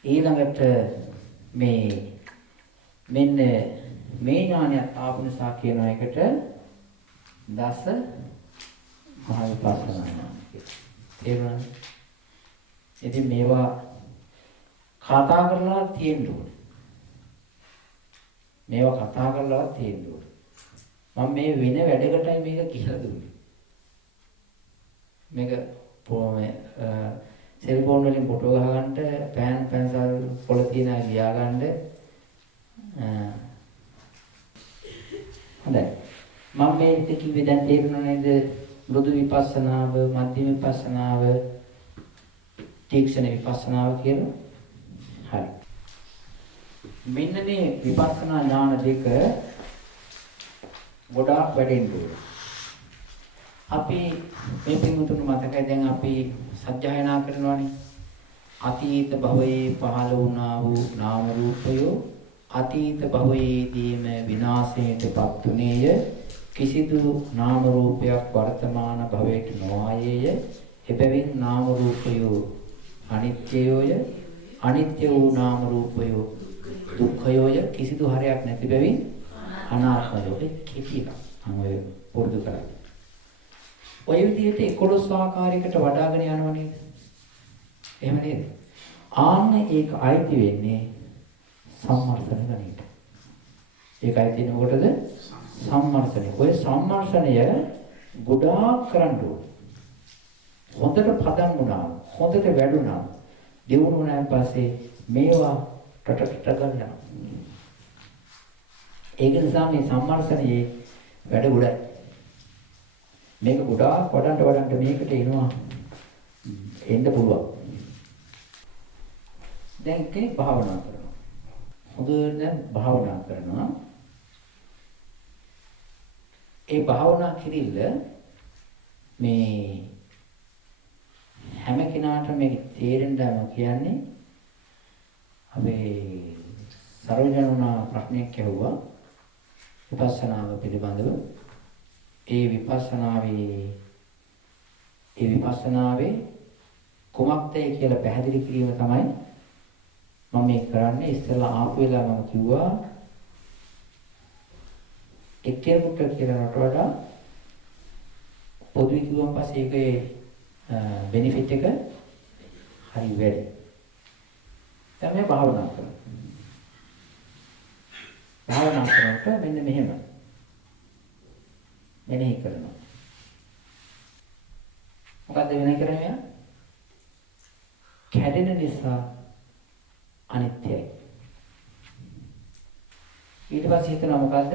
ඊළඟට මෙන්න මේ ඥානයත් ආපු නිසා කියන එකට දස මහා විපස්සනා ඥානය. තේරුණාද? ඉතින් මේවා කතා කරලා තියෙන්න ඕනේ. මේවා කතා කරලා තියෙන්න ඕනේ. මම මේ වෙන වැඩකටයි මේක කියලා දුන්නේ. මේක සෙල්ෆෝන් වලින් ෆොටෝ ගහගන්න පැන්සල් පොළ තියන ගියා ගන්න හොඳයි. මම මේ කිව්වේ දැන් තේරුණා නේද? මෘදු විපස්සනාව, මධ්‍යම විපස්සනාව, තීක්ෂණ විපස්සනාව කියලා. හරි. මෙන්න මේ විපස්සනා ඥාන දෙක ගොඩාක් වැඩෙන්න ඕන. අපි මේ පිටුතුන් මතකයි දැන් අපි සත්‍යයනා කරනවානේ. අතීත භවයේ පහළ වුණා වූ නාම රූපය අතීත භවයේදීම විනාශයටපත් උනේය. කිසිදු නාම රූපයක් වර්තමාන භවයට නොආයේය. එබැවින් නාම රූපය අනිත්‍යයෝය. අනිත්‍ය වූ නාම රූපය දුක්ඛයෝය. කිසිදු හරයක් නැති බැවින් අනාත්මයෝය කියලා. මම ඔය පුරුදු කරා. ඔය විදිහට 11 ආකාරයකට වඩාගෙන යනවා නේද? එහෙම නේද? ආන්න ඒක අයිති වෙන්නේ සම්මර්ෂණ ගණිත. ඒක අයිති වෙන්නේ මොකටද? සම්මර්ෂණය. ඔය සම්මර්ෂණය ගොඩාක් කරන්න ඕනේ. හොඳට පදම් වුණා, හොඳට වැඩුණා. දියුණු වුණාන් පස්සේ මේවා ටටට ගන්නවා. ඒක නිසා මේ සම්මර්ෂණයේ වැඩ ගොඩයි. මේක ගොඩාක් වඩන්න මේකට එනවා එන්න පුළුවන්. දැන් කෙනෙක් භාවනා කරනවා. හොඳට දැන් භාවනා කරනවා. ඒ භාවනා කිරිල්ල මේ හැම කෙනාටම මේක තේරෙන්නම කියන්නේ අපි සර්වඥාණන් ප්‍රශ්නයක් ඇහුවා විපස්සනාව පිළිබඳව. ඒ විපස්සනාවේ කුමක්ද කියලා පැහැදිලි කිරීම තමයි මම මේ කරන්නේ. ඉස්සෙල්ලා ආපු වෙලාව මම කිව්වා එක්කෙනෙකුට කියලාට වඩා පොදුයි කිව්වන් පස්සේ ඒකේ බෙනිෆිට් එක හරි වැඩි. දැන් මේ භාවනා කරනවා. භාවනා කරනකොට මෙන්න මෙහෙම මෙනෙහි කරනවා. මොකද්ද මෙනෙහි කරන්නේ? කැඩෙන නිසා අනිත්‍යයි. ඊට පස්සේ හිතනවා මොකද්ද?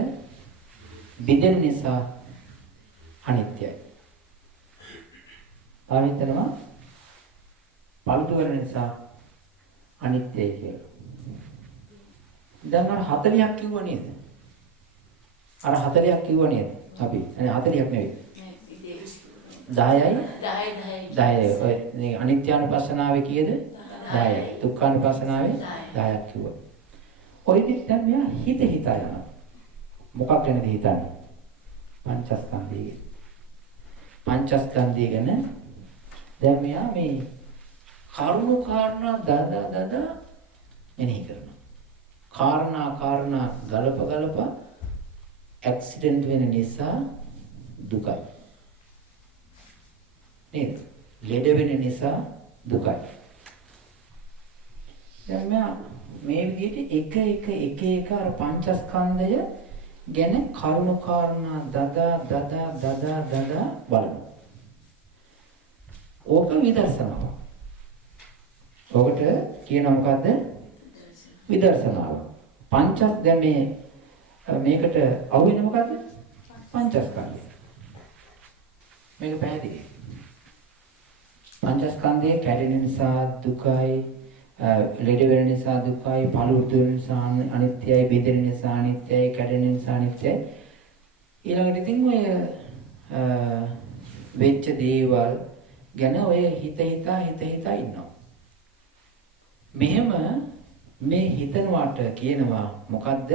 බෙදෙන නිසා අනිත්‍යයි. ආවිතනවා පල්තු වෙන නිසා අනිත්‍යයි කියලා. දැන් අර 40ක් කිව්වා නේද? අර 40ක් කිව්වා නේද? අපි අනේ 40ක් නෙවෙයි. 10යි 10යි. ඔය අනිත්‍යානුපස්සනාවේ කීයද? 10යි. දුක්ඛානුපස්සනාවේ 10ක් කිව්වා. ඔය විදිහට දැන් මෙයා හිතා යනවා. මොකක් ගැනද හිතන්නේ? පංචස්කන්ධය. පංචස්කන්ධය ගැන දැන් මෙයා මේ කරුණු කාරණා දද මෙනෙහි කරනවා. කාරණා ගලප ඇක්සිඩන්ට් වෙන නිසා දුකයි. නේද? ලෙඩ වෙන නිසා දුකයි. දැන් මේ විදිහට එක අර පංචස්කන්ධය ගැන කරුණු කාරණා දද බලනවා. ඕක විදර්ශනාව. ඔකට කියනවා මොකද්ද? විදර්ශනාව. පංචස් දැන් මේකට අවු වෙන මොකද්ද? පංචස්කන්ධය. මේක පැහැදිලි. පංචස්කන්ධය කැඩෙන නිසා දුකයි, ලෙඩ වෙන නිසා දුකයි, පළුදු වෙන නිසා අනිත්‍යයි, බෙදෙන නිසා අනිත්‍යයි, කැඩෙන නිසා අනිත්‍යයි. ඊළඟට ඉතින් ඔය වෙච්ච දේවල් ගැන ඔය හිතා ඉන්නවා. මෙහෙම මේ හිතනවාට කියනවා මොකද්ද?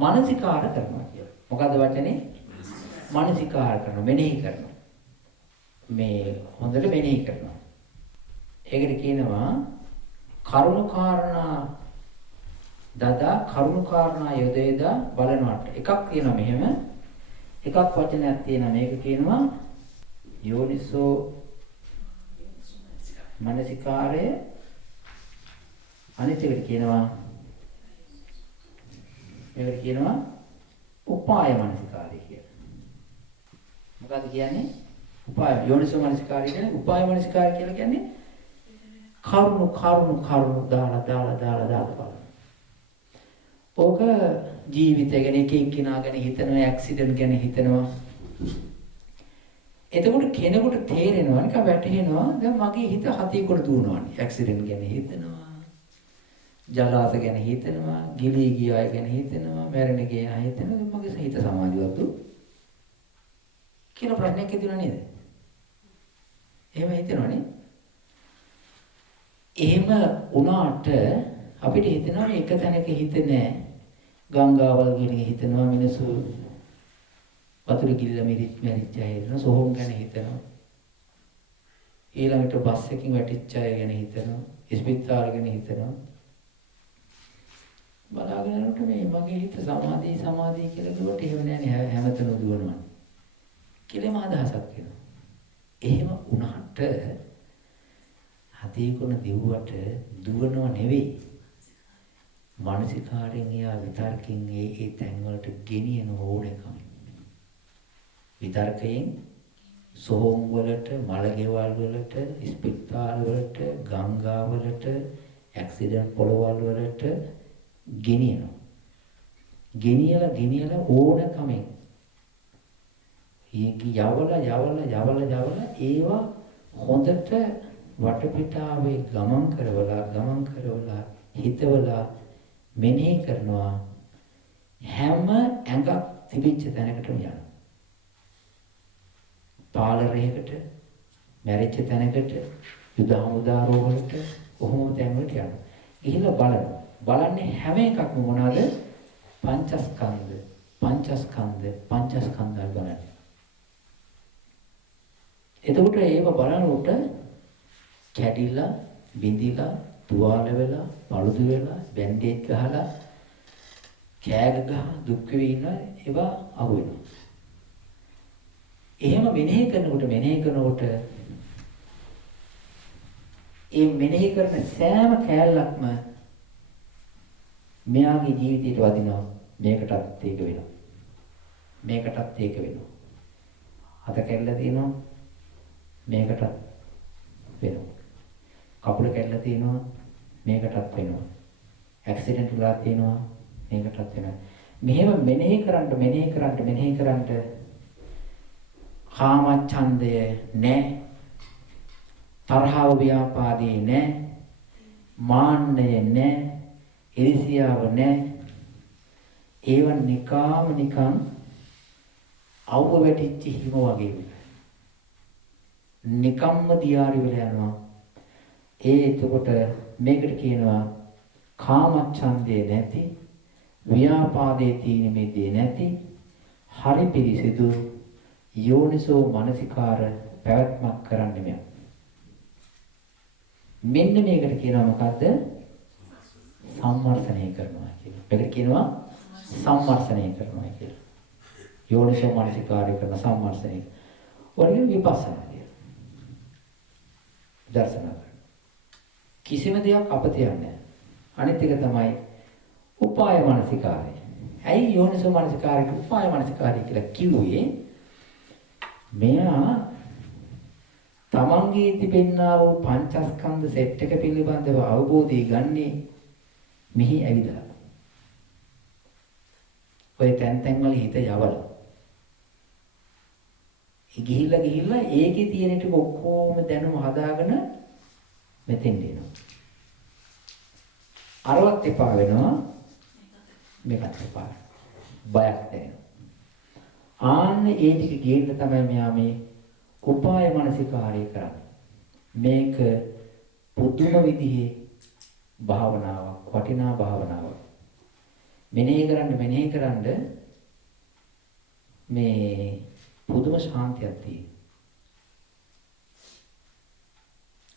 මානසිකාර කරනවා කියලා. මොකද්ද වචනේ? මානසිකාර කරනවා, මෙනෙහි කරනවා. මේ හොඳට මෙනෙහි කරනවා. ඒකට කියනවා කරුණාකාරණා කරුණාකාරණා යොදේදා බලනවාට. එකක් තියෙනවා මෙහෙම. එකක් වචනයක් තියෙනවා. මේක කියනවා යෝනිසෝ මනසිකාරය. අනිත් එකට කියනවා මේකට කියනවා උපාය මනසිකාරය කියලා. මොකද්ද කියන්නේ? උපාය යෝනිසෝ මනසිකාරය කියන්නේ උපාය මනසිකාරය කියලා කියන්නේ කරුණු දාලා බලන. ඕක ජීවිතය ගැන එක එක්කිනා ගැන හිතනවා, ඇක්සිඩන්ට් ගැන හිතනවා. එතකොට කෙනෙකුට තේරෙනවා නිකන් වැටහෙනවා දැන් මගේ හිත හතේ කොට දුවනවානේ. ඇක්සිඩන්ට් ගැන හිතනවා. ජලාශ ගැන හිතෙනවා, ගිලී ගිය අය ගැන හිතෙනවා, මැරෙන ගැන හිතෙනවා. මගේ හිත සමාධියක්ද කියලා ප්‍රශ්නයක් හිතුණා නේද? එහෙම හිතෙනවනේ. එහෙම වුණාට අපිට හිතෙනවා එක තැනක හිත නැහැ. ගංගාවල් ගැන හිතනවා, මිනිස්සු වතුර ගිල්ල මැරිච්ච අය හිතනවා, සොහොන් ගැන හිතනවා. ඊළඟට බස් එකකින් වැටිච්ච අය ගැන හිතනවා, ස්පිතාල ගැන හිතනවා. බලාගෙන යනකොට මේ මගේ හිත සමාධි කියලා කිව්වට එහෙම නෑනේ, හැමතැනම දුවනවා කියලාම අදහසක් එනවා. එහෙම වුණාට හතේ කොන දිව්වට දුවනව නෙවෙයි. මානසිකාරයෙන් යා විතර්කයෙන් ඒ තැන් වලට ගෙනියන ඕනෙකම. විතර්කයෙන් සෝම් වලට, මල ගෙවල් වලට, ස්පිතාල වලට, ගංගා වලට, ඇක්සිඩන්ට් පොළවල් වලට ගෙනියනවා. ගෙනියලා ඕනකමෙන් යවලා ඒවා හොඳට වටපිටාවේ ගමන් කරවලා හිතවලා මෙනෙහි කරනවා. හැම ඇඟක් තිබිච්ච තැනකටම යනවා. පාලරයකට, මැරිච්ච තැනකට, යුද හමුදාරෝවලට, කොහොම තැන්වලට යනවා. ගිහිල්ලා බලන්නේ හැම එකක්ම මොනවාද? පංචස්කන්ධ බලන්නේ. එතකොට ඒව බලනකොට කැඩිලා, බිඳිලා, තුවාල වෙලා, පළුදු වෙලා, බැන්ඩේජ් ගහලා, කෑග ගහ දුක් වෙවි ඉන්න ඒවා අහු වෙනවා. එහෙම මෙනෙහි කරනකොට ඒ මෙනෙහි කරන සෑම කෑල්ලක්ම මෙයාගේ ජීවිතයට වදිනවා. මේකටත් ඒක වෙනවා. මේකටත් ඒක වෙනවා. අත කැල්ල තියෙනවා. මේකටත් වෙනවා. කකුල කැල්ල තියෙනවා. මේකටත් වෙනවා. ඇක්සිඩන්ට් වෙලා තියෙනවා. මේකටත් වෙනවා. මෙහෙම මෙනෙහි කරන්න කාමච්ඡන්දය නැහැ. තරහව ව්‍යාපාදේ නැහැ. මාන්නය නැහැ. ඉරිසියාව නැහැ. ඒව නිකන් අවුව වැටිච්ච හිම වගේ. නිකම්ම දියාරි වෙලා යනවා. එතකොට මේකට කියනවා කාමච්ඡන්දේ නැති, ව්‍යාපාදේ තීන මිදේ නැති, හරි පිරිසිදු යෝනිසෝ මනසිකාර පැවැත්මක් කරන්නේ මෙයා. මෙන්න මේකට කියනවා මොකද්ද? සම්මර්ෂණය කරනවා කියලා. මේකට කියනවා සම්මර්ෂණය කරනවා කියලා. යෝනිසෝ මනසිකාරය කරන සම්මර්ෂණය. වලින් විපස්සනා කියලා. දර්ශනා කරනවා. කිසිම දෙයක් අපතියක් නැහැ. අනිත් එක තමයි උපාය මනසිකාරය. ඇයි යෝනිසෝ මනසිකාරයට උපාය මනසිකාරය කියලා කිව්වේ? මෙයා තමන්ගේ තිබෙනා වූ පංචස්කන්ධ සෙට් එක පිළිබඳව අවබෝධය ගන්නේ මෙහි ඇවිදලා. ඔය තැන් වල හිත යවලා. ගිහිල්ලා ඒකේ තියෙන ටික ඔක්කොම දැනුම හදාගෙන මෙතෙන් දෙනවා. අරවත් එපා වෙනවා. මේකත් එපා. බයක් දැනෙනවා. ආන්න ඒ ටික ගේන්න තමයි මෙයා මේ උපාය මානසිකාරය කරන්නේ. මේක පුදුම විදිහේ භාවනාවක්, වටිනා භාවනාවක්. මෙනෙහි කරන්න මේ පුදුම ශාන්තියක් තියෙනවා.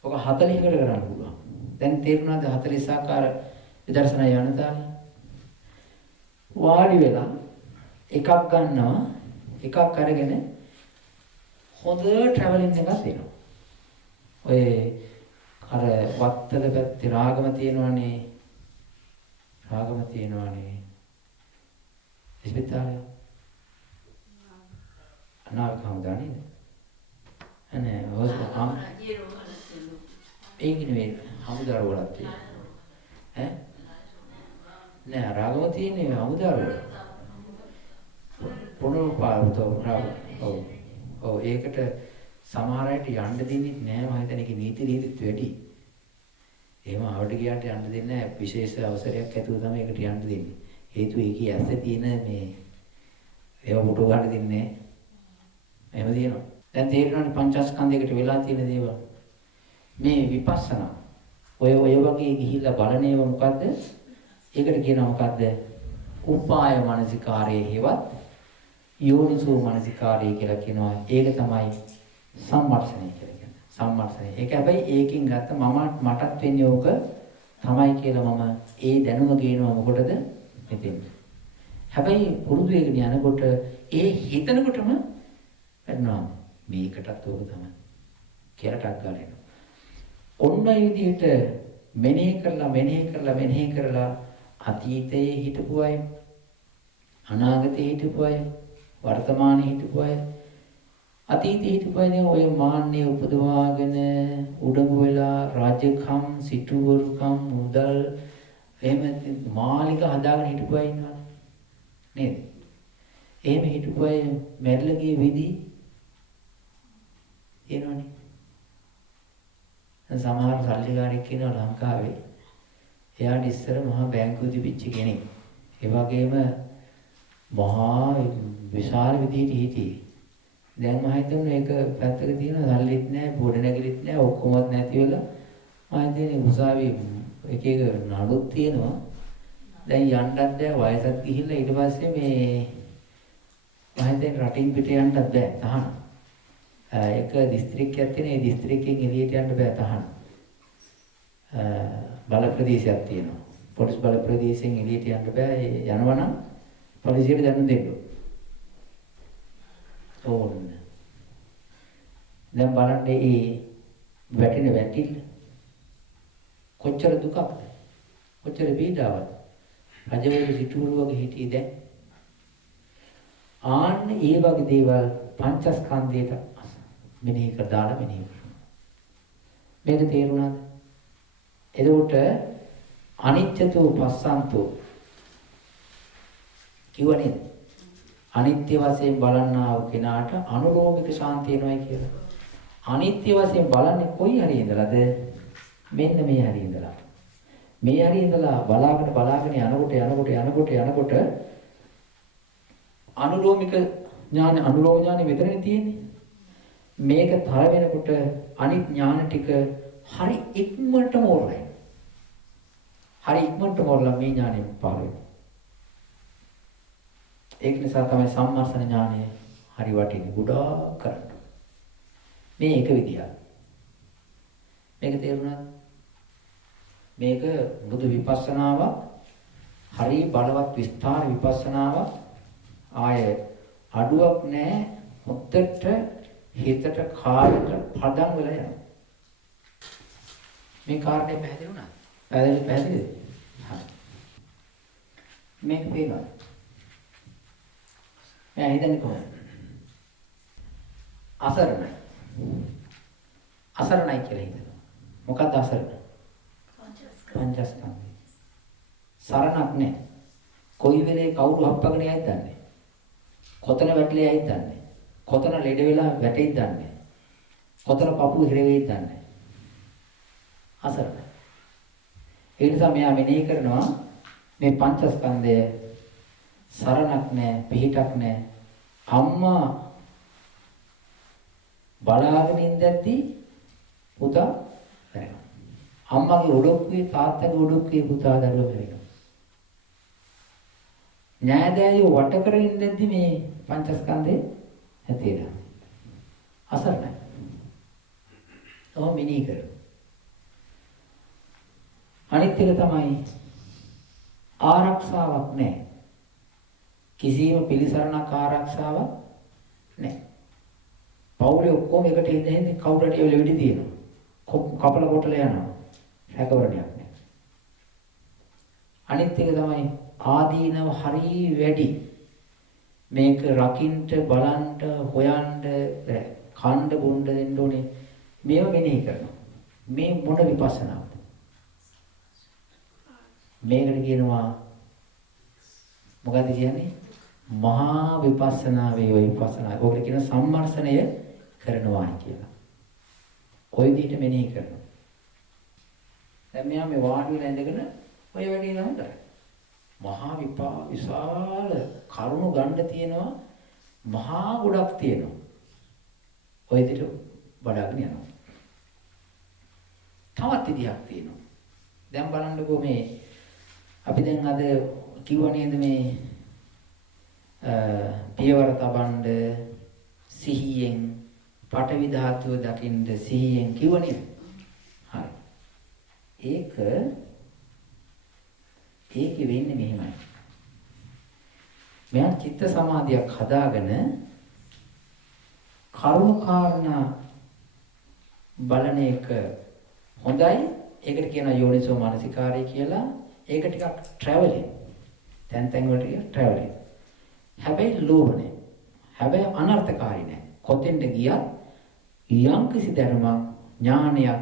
ඔක 40කට කරන්න පුළුවන්. දැන් තේරුණාද 40 ආකාර විදර්ශනා යනතාවනේ? වාඩි වෙලා එකක් ගන්නවා, එකක් අරගෙන හොඳ ට්‍රැවලින් එකක් දෙනවා. ඔය අර වත්තල පැත්තේ රාගම තියෙනවනේ. ඉස්පිතාලේ. අනාවක හමුදා නේද? අනේ හොස්පිටල් ඒක නෙවෙයි හමුදා වලක් තියෙනවා. නෑ රාගම තියෙන්නේ හමුදා වල. පොණෝපාවතෝ රාග. ඔව් ඒකට සමහර අයට යන්න දෙන්නේ නෑ. මම හිතන්නේ ඒකේ නීති රීතිත් වැඩි. එහෙම ආවට ගියාට යන්න දෙන්නේ නැහැ. විශේෂ අවසරයක් ඇතුව තමයි ඒකට යන්න දෙන්නේ. හේතුව ඒකේ ඇස්සේ තියෙන මේ ඒව ෆොටෝ ගන්න දෙන්නේ නැහැ. එහෙම තියෙනවා. දැන් තේරෙනවනේ පංචස්කන්ධයකට වෙලා තියෙන දේවල්. මේ විපස්සනා ඔය වගේ ගිහිල්ලා බලන ඒවා මොකද්ද? ඒකට කියනවා මොකද්ද? උපාය මනසිකාරයේ හේවත් යෝනිසෝ මනසිකාරය කියලා කියනවා. ඒක තමයි සම්මර්ෂණය කියලා කියන්නේ. සම්මර්ෂණය. ඒක හැබැයි ඒකෙන් ගත්ත මටත් වෙන්නේ ඕක තමයි කියලා මම ඒ දැනුම ගේනවා මොකටද? මෙතෙන්. හැබැයි පුරුදු වෙගෙන යනකොට ඒ හිතනකොටම වෙනවා මේකටත් ඕක තමයි කියලා ටක් ගාලා එනවා. ඔන්න ඒ විදිහට මෙනෙහි කරලා අතීතයේ හිටපු අය, අනාගතයේ හිටපු අය, වර්තමානයේ හිටපු අය, අතීතයේ හිටපු අය ඔය මාන්නේ උපදවාගෙන උඩඟු වෙලා රාජකම්, සිටුවරුකම්, මුදල් එහෙම මාලික හදාගෙන හිටපු අය ඉන්නවා නේද? එහෙම හිටපු අය මැරිලා ගිය විදි එනවනේ. සමහර සල්ලිකාරයෙක් ඉන්නවා ලංකාවේ. එයාට ඉස්සර මහා බැංකුව තිබිච්ච කෙනෙක්. ඒ වගේම මහා විශාල විදිහට හිටියේ. දැන් මම හිතන්නේ මේක පැත්තක තියෙන සල්ලිත් නැහැ, පොඩ නැගිලිත් නැහැ, ඔක්කොමත් නැති වෙලා මම හිතන්නේ උසාවියේ එක නඩුත් තියෙනවා. දැන් යන්නත් බෑ, වයසත් ගිහිල්ලා ඊට පස්සේ මේ මම හිතන්නේ රටින් පිට යන්නත් බෑ තහනම්. එක දිස්ත්‍රික්කයක් තියෙන, ඒ දිස්ත්‍රික්කයෙන් එළියට යන්න බෑ තහනම්. බල ප්‍රදේශයක් තියෙනවා. පොලිස් බල ප්‍රදේශයෙන් එළියට යන්න බෑ. යනවනම් පොලිසියට දැනුම් දෙන්න ඕන. දැන් බලන්න මේ වැටෙන වැටිල්ල කොච්චර දුකක්ද? කොච්චර පීඩාවක්ද? රජවරු සිටුවරු වගේ හිටියේ දැන්. ආන්න ඒ වගේ දේවල් පංචස්කන්ධයට මෙනෙහි කරලා මෙනෙහි කරනවා. මේක තේරුණාද? එතකොට අනිත්‍යතෝ පස්සන්තෝ කියවනේ අනිත්‍ය වශයෙන් බලන්නා වූ කෙනාට අනුලෝමික ශාන්තිය එනවායි කියලා. අනිත්‍ය වශයෙන් බලන්නේ කොයි හරි ඉඳලාද? මෙන්න මේ හරි ඉඳලා. මේ හරි ඉඳලා බලාගෙන යනකොට අනුලෝමික ඥාන අනුලෝම ඥානෙ මෙතනනේ තියෙන්නේ. මේක තර වෙනකොට අනිත් ඥාන ටික හරි ඉක්මනටම ඕරයි. හරි ඉක්මනටම ඕරලා මේ ඥානෙ පාර වෙනවා. ඒක නිසා තමයි සම්මර්ෂණ ඥානය හරි වටින්නේ. ගොඩාක් කරන්න. මේ එක විදියක්. මේක තේරුණාද? මේක බුදු විපස්සනාවක්. හරි බලවත් විස්තර විපස්සනාවක්. ආය අඩුවක් නැහැ. මුත්තට හිතට කාලට පදම් වෙලා යනවා. මේ කාරණේ පැහැදිලි වුණා. පැහැදිලිද? හරි. මේක පේනවා. මම හිතන්නේ කොහොමද? අසරණයි. අසරණයි කියලා හිතනවා. මොකක්ද අසරණ? පංචස්කන්ධය. සරණක් නැහැ. කොයි වෙලේ කවුරු හප්පගෙන යයිද දන්නේ. කොතන වැටලේ යයිද දන්නේ. කොතන ලෙඩ වෙලා වැටෙයිද දන්නේ. කොතන පපුව හිර වෙයිද දන්නේ. අසරණයි. ඒ නිසා මෙයා මෙනෙහි කරනවා මේ පංචස්කන්ධය සරණක් නැහැ, පිහිටක් නැහැ. අම්මා බලාගෙන ඉඳද්දී පුතා මැරෙනවා. අම්මගේ ඔඩොක්කුවේ තාත්තගේ ඔඩොක්කුවේ පුතා දරුවා මැරෙනවා. ඥායදෑයෝ වට කරගෙන ඉඳද්දී මේ පංචස්කන්ධේ නැති වෙනවා. අසරණයි. ඔහොම මෙනෙහි කරනවා. අනිත් එක තමයි ආරක්ෂාවක් නැහැ. කිසියම් පිළිසරණක් ආරක්ෂාවක් නැහැ. පවුලේ ඔක්කොම එකට ඉඳින්නේ කවුරුට ඒ වෙලෙ වෙඩි තියෙනවා. කපල කොටල යනවා. රැකවරණයක් නැහැ. අනිත් එක තමයි ආදීනව හරි වැඩි. මේක රකින්න බලන්න හොයන්න කණ්ඩ බොණ්ඩ දෙන්න ඕනේ. මේව මෙනෙහි කරනවා. මේ මොන විපස්සනාවද? මේකට කියනවා මොකද්ද කියන්නේ? මහා විපස්සනා වේ විපස්සනා. ඔකට කියන සම්මර්ෂණය කරනවා කියලා. ඔය විදිහට මෙනෙහි කරනවා. දැන් මෙයා මේ වාඩි වෙලා ඉඳගෙන ඔය වැඩේ තමයි කරන්නේ. මහා විශාල කරුණු ගන්න තියෙනවා. මහා ගොඩක් තියෙනවා. ඔය විදිහට බඩගෙන යනවා. තවත් විදිහක් තියෙනවා. දැන් බලන්නකෝ මේ අපි දැන් අද කිව්ව නේද මේ පියවර තබන්න සිහියෙන් පඨවි ධාතුව දකින්න සිහියෙන් කිව්ව නේද? හරි. ඒකේ වෙන්නේ මෙහෙමයි. මෙයා චිත්ත සමාධියක් හදාගෙන කරුණු කාරණා බලන එක හොඳයි. ඒකට කියනවා යෝනිසෝ මානසිකාරය කියලා. ඒක ටිකක් ට්‍රැවලින්. තැන් වලට කියන ට්‍රැවලින්. හැබැයි ලෝභ නැහැ. හැබැයි අනර්ථකාරී නැහැ. කොතෙන්ද ගියත් යම් කිසි ධර්මයක් ඥානයක්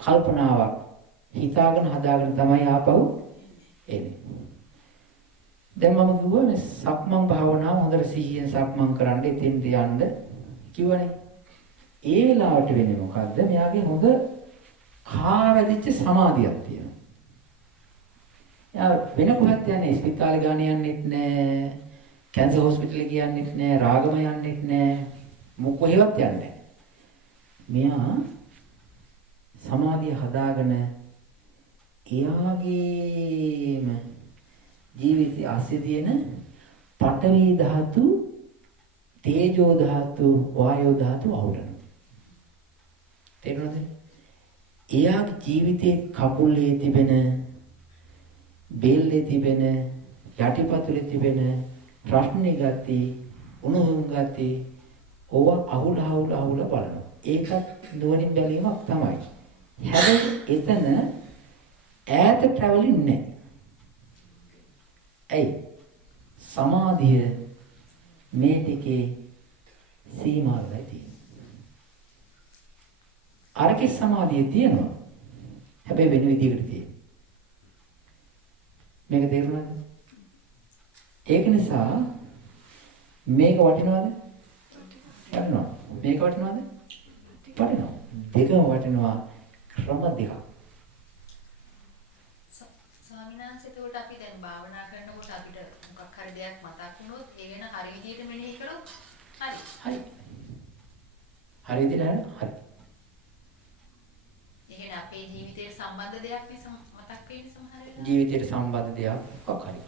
කල්පනාවක් හිතාගෙන හදාගෙන තමයි ආපහු එන්නේ. දැන් මම කිව්වා මේ සක්මන් භාවනාව හොඳට සිහියෙන් සක්මන් කරන්න ඉතින් යන්න කිව්වනේ. ඒ වෙලාවට වෙන්නේ මොකද්ද? මෙයාගේ හොඳ කාවැදිච්ච සමාධියක් තියෙනවා. යා වෙන කොහෙත් යන්නේ ස්පිතාලේ ගාන යන්නෙත් නෑ. කැන්සර් හොස්පිටලේ ගියන්නෙත් නෑ. රාගම යන්නෙත් නෑ. මොකෙවත් යන්නේ නෑ. මෙයා සමාධිය හදාගෙන එයාගේම ජීවිතය ASCII තියෙන පඨවි ධාතු, තේජෝ ධාතු, වායෝ ධාතු අවුලන. තේරුණාද? එයාගේ ජීවිතේ කකුලේ තිබෙන, බෙල්ලේ තිබෙන, යටිපතුලේ තිබෙන ප්‍රශ්නේ ගති, උණුහුම් ගති, ඕව අහුල බලනවා. ඒකත් නුවණින් බැලීමක් තමයි. හැබැයි එතන ඈත ට්‍රැවලින් නැහැ. ඇයි? සමාධිය මේ ටිකේ සීමාවයි තියෙන්නේ. අරකේ සමාධිය තියෙනවා. හැබැයි වෙන විදිහකට තියෙන්නේ. මේක තේරුණාද? ඒක නිසා මේක වටිනවද? වටිනවා. මේක වටිනවද? වටිනවා. දෙකම වටිනවා ක්‍රම දෙකක්. ස්වාමීන් වහන්සේ ඒකට අපි දැන් භාවනා කරනකොට අපිට මොකක් හරි දෙයක් මතක් වුණොත් ඒ වෙන හරි විදිහට මෙනෙහි කළොත් හරි. හරි. හරි විදිහට හරි. ඒ කියන්නේ අපේ ජීවිතයට සම්බන්ධ දෙයක් නේ මතක් වෙන්නේ සමහර වෙලාවට. ජීවිතයට සම්බන්ධ දෙයක් මොකක් හරි.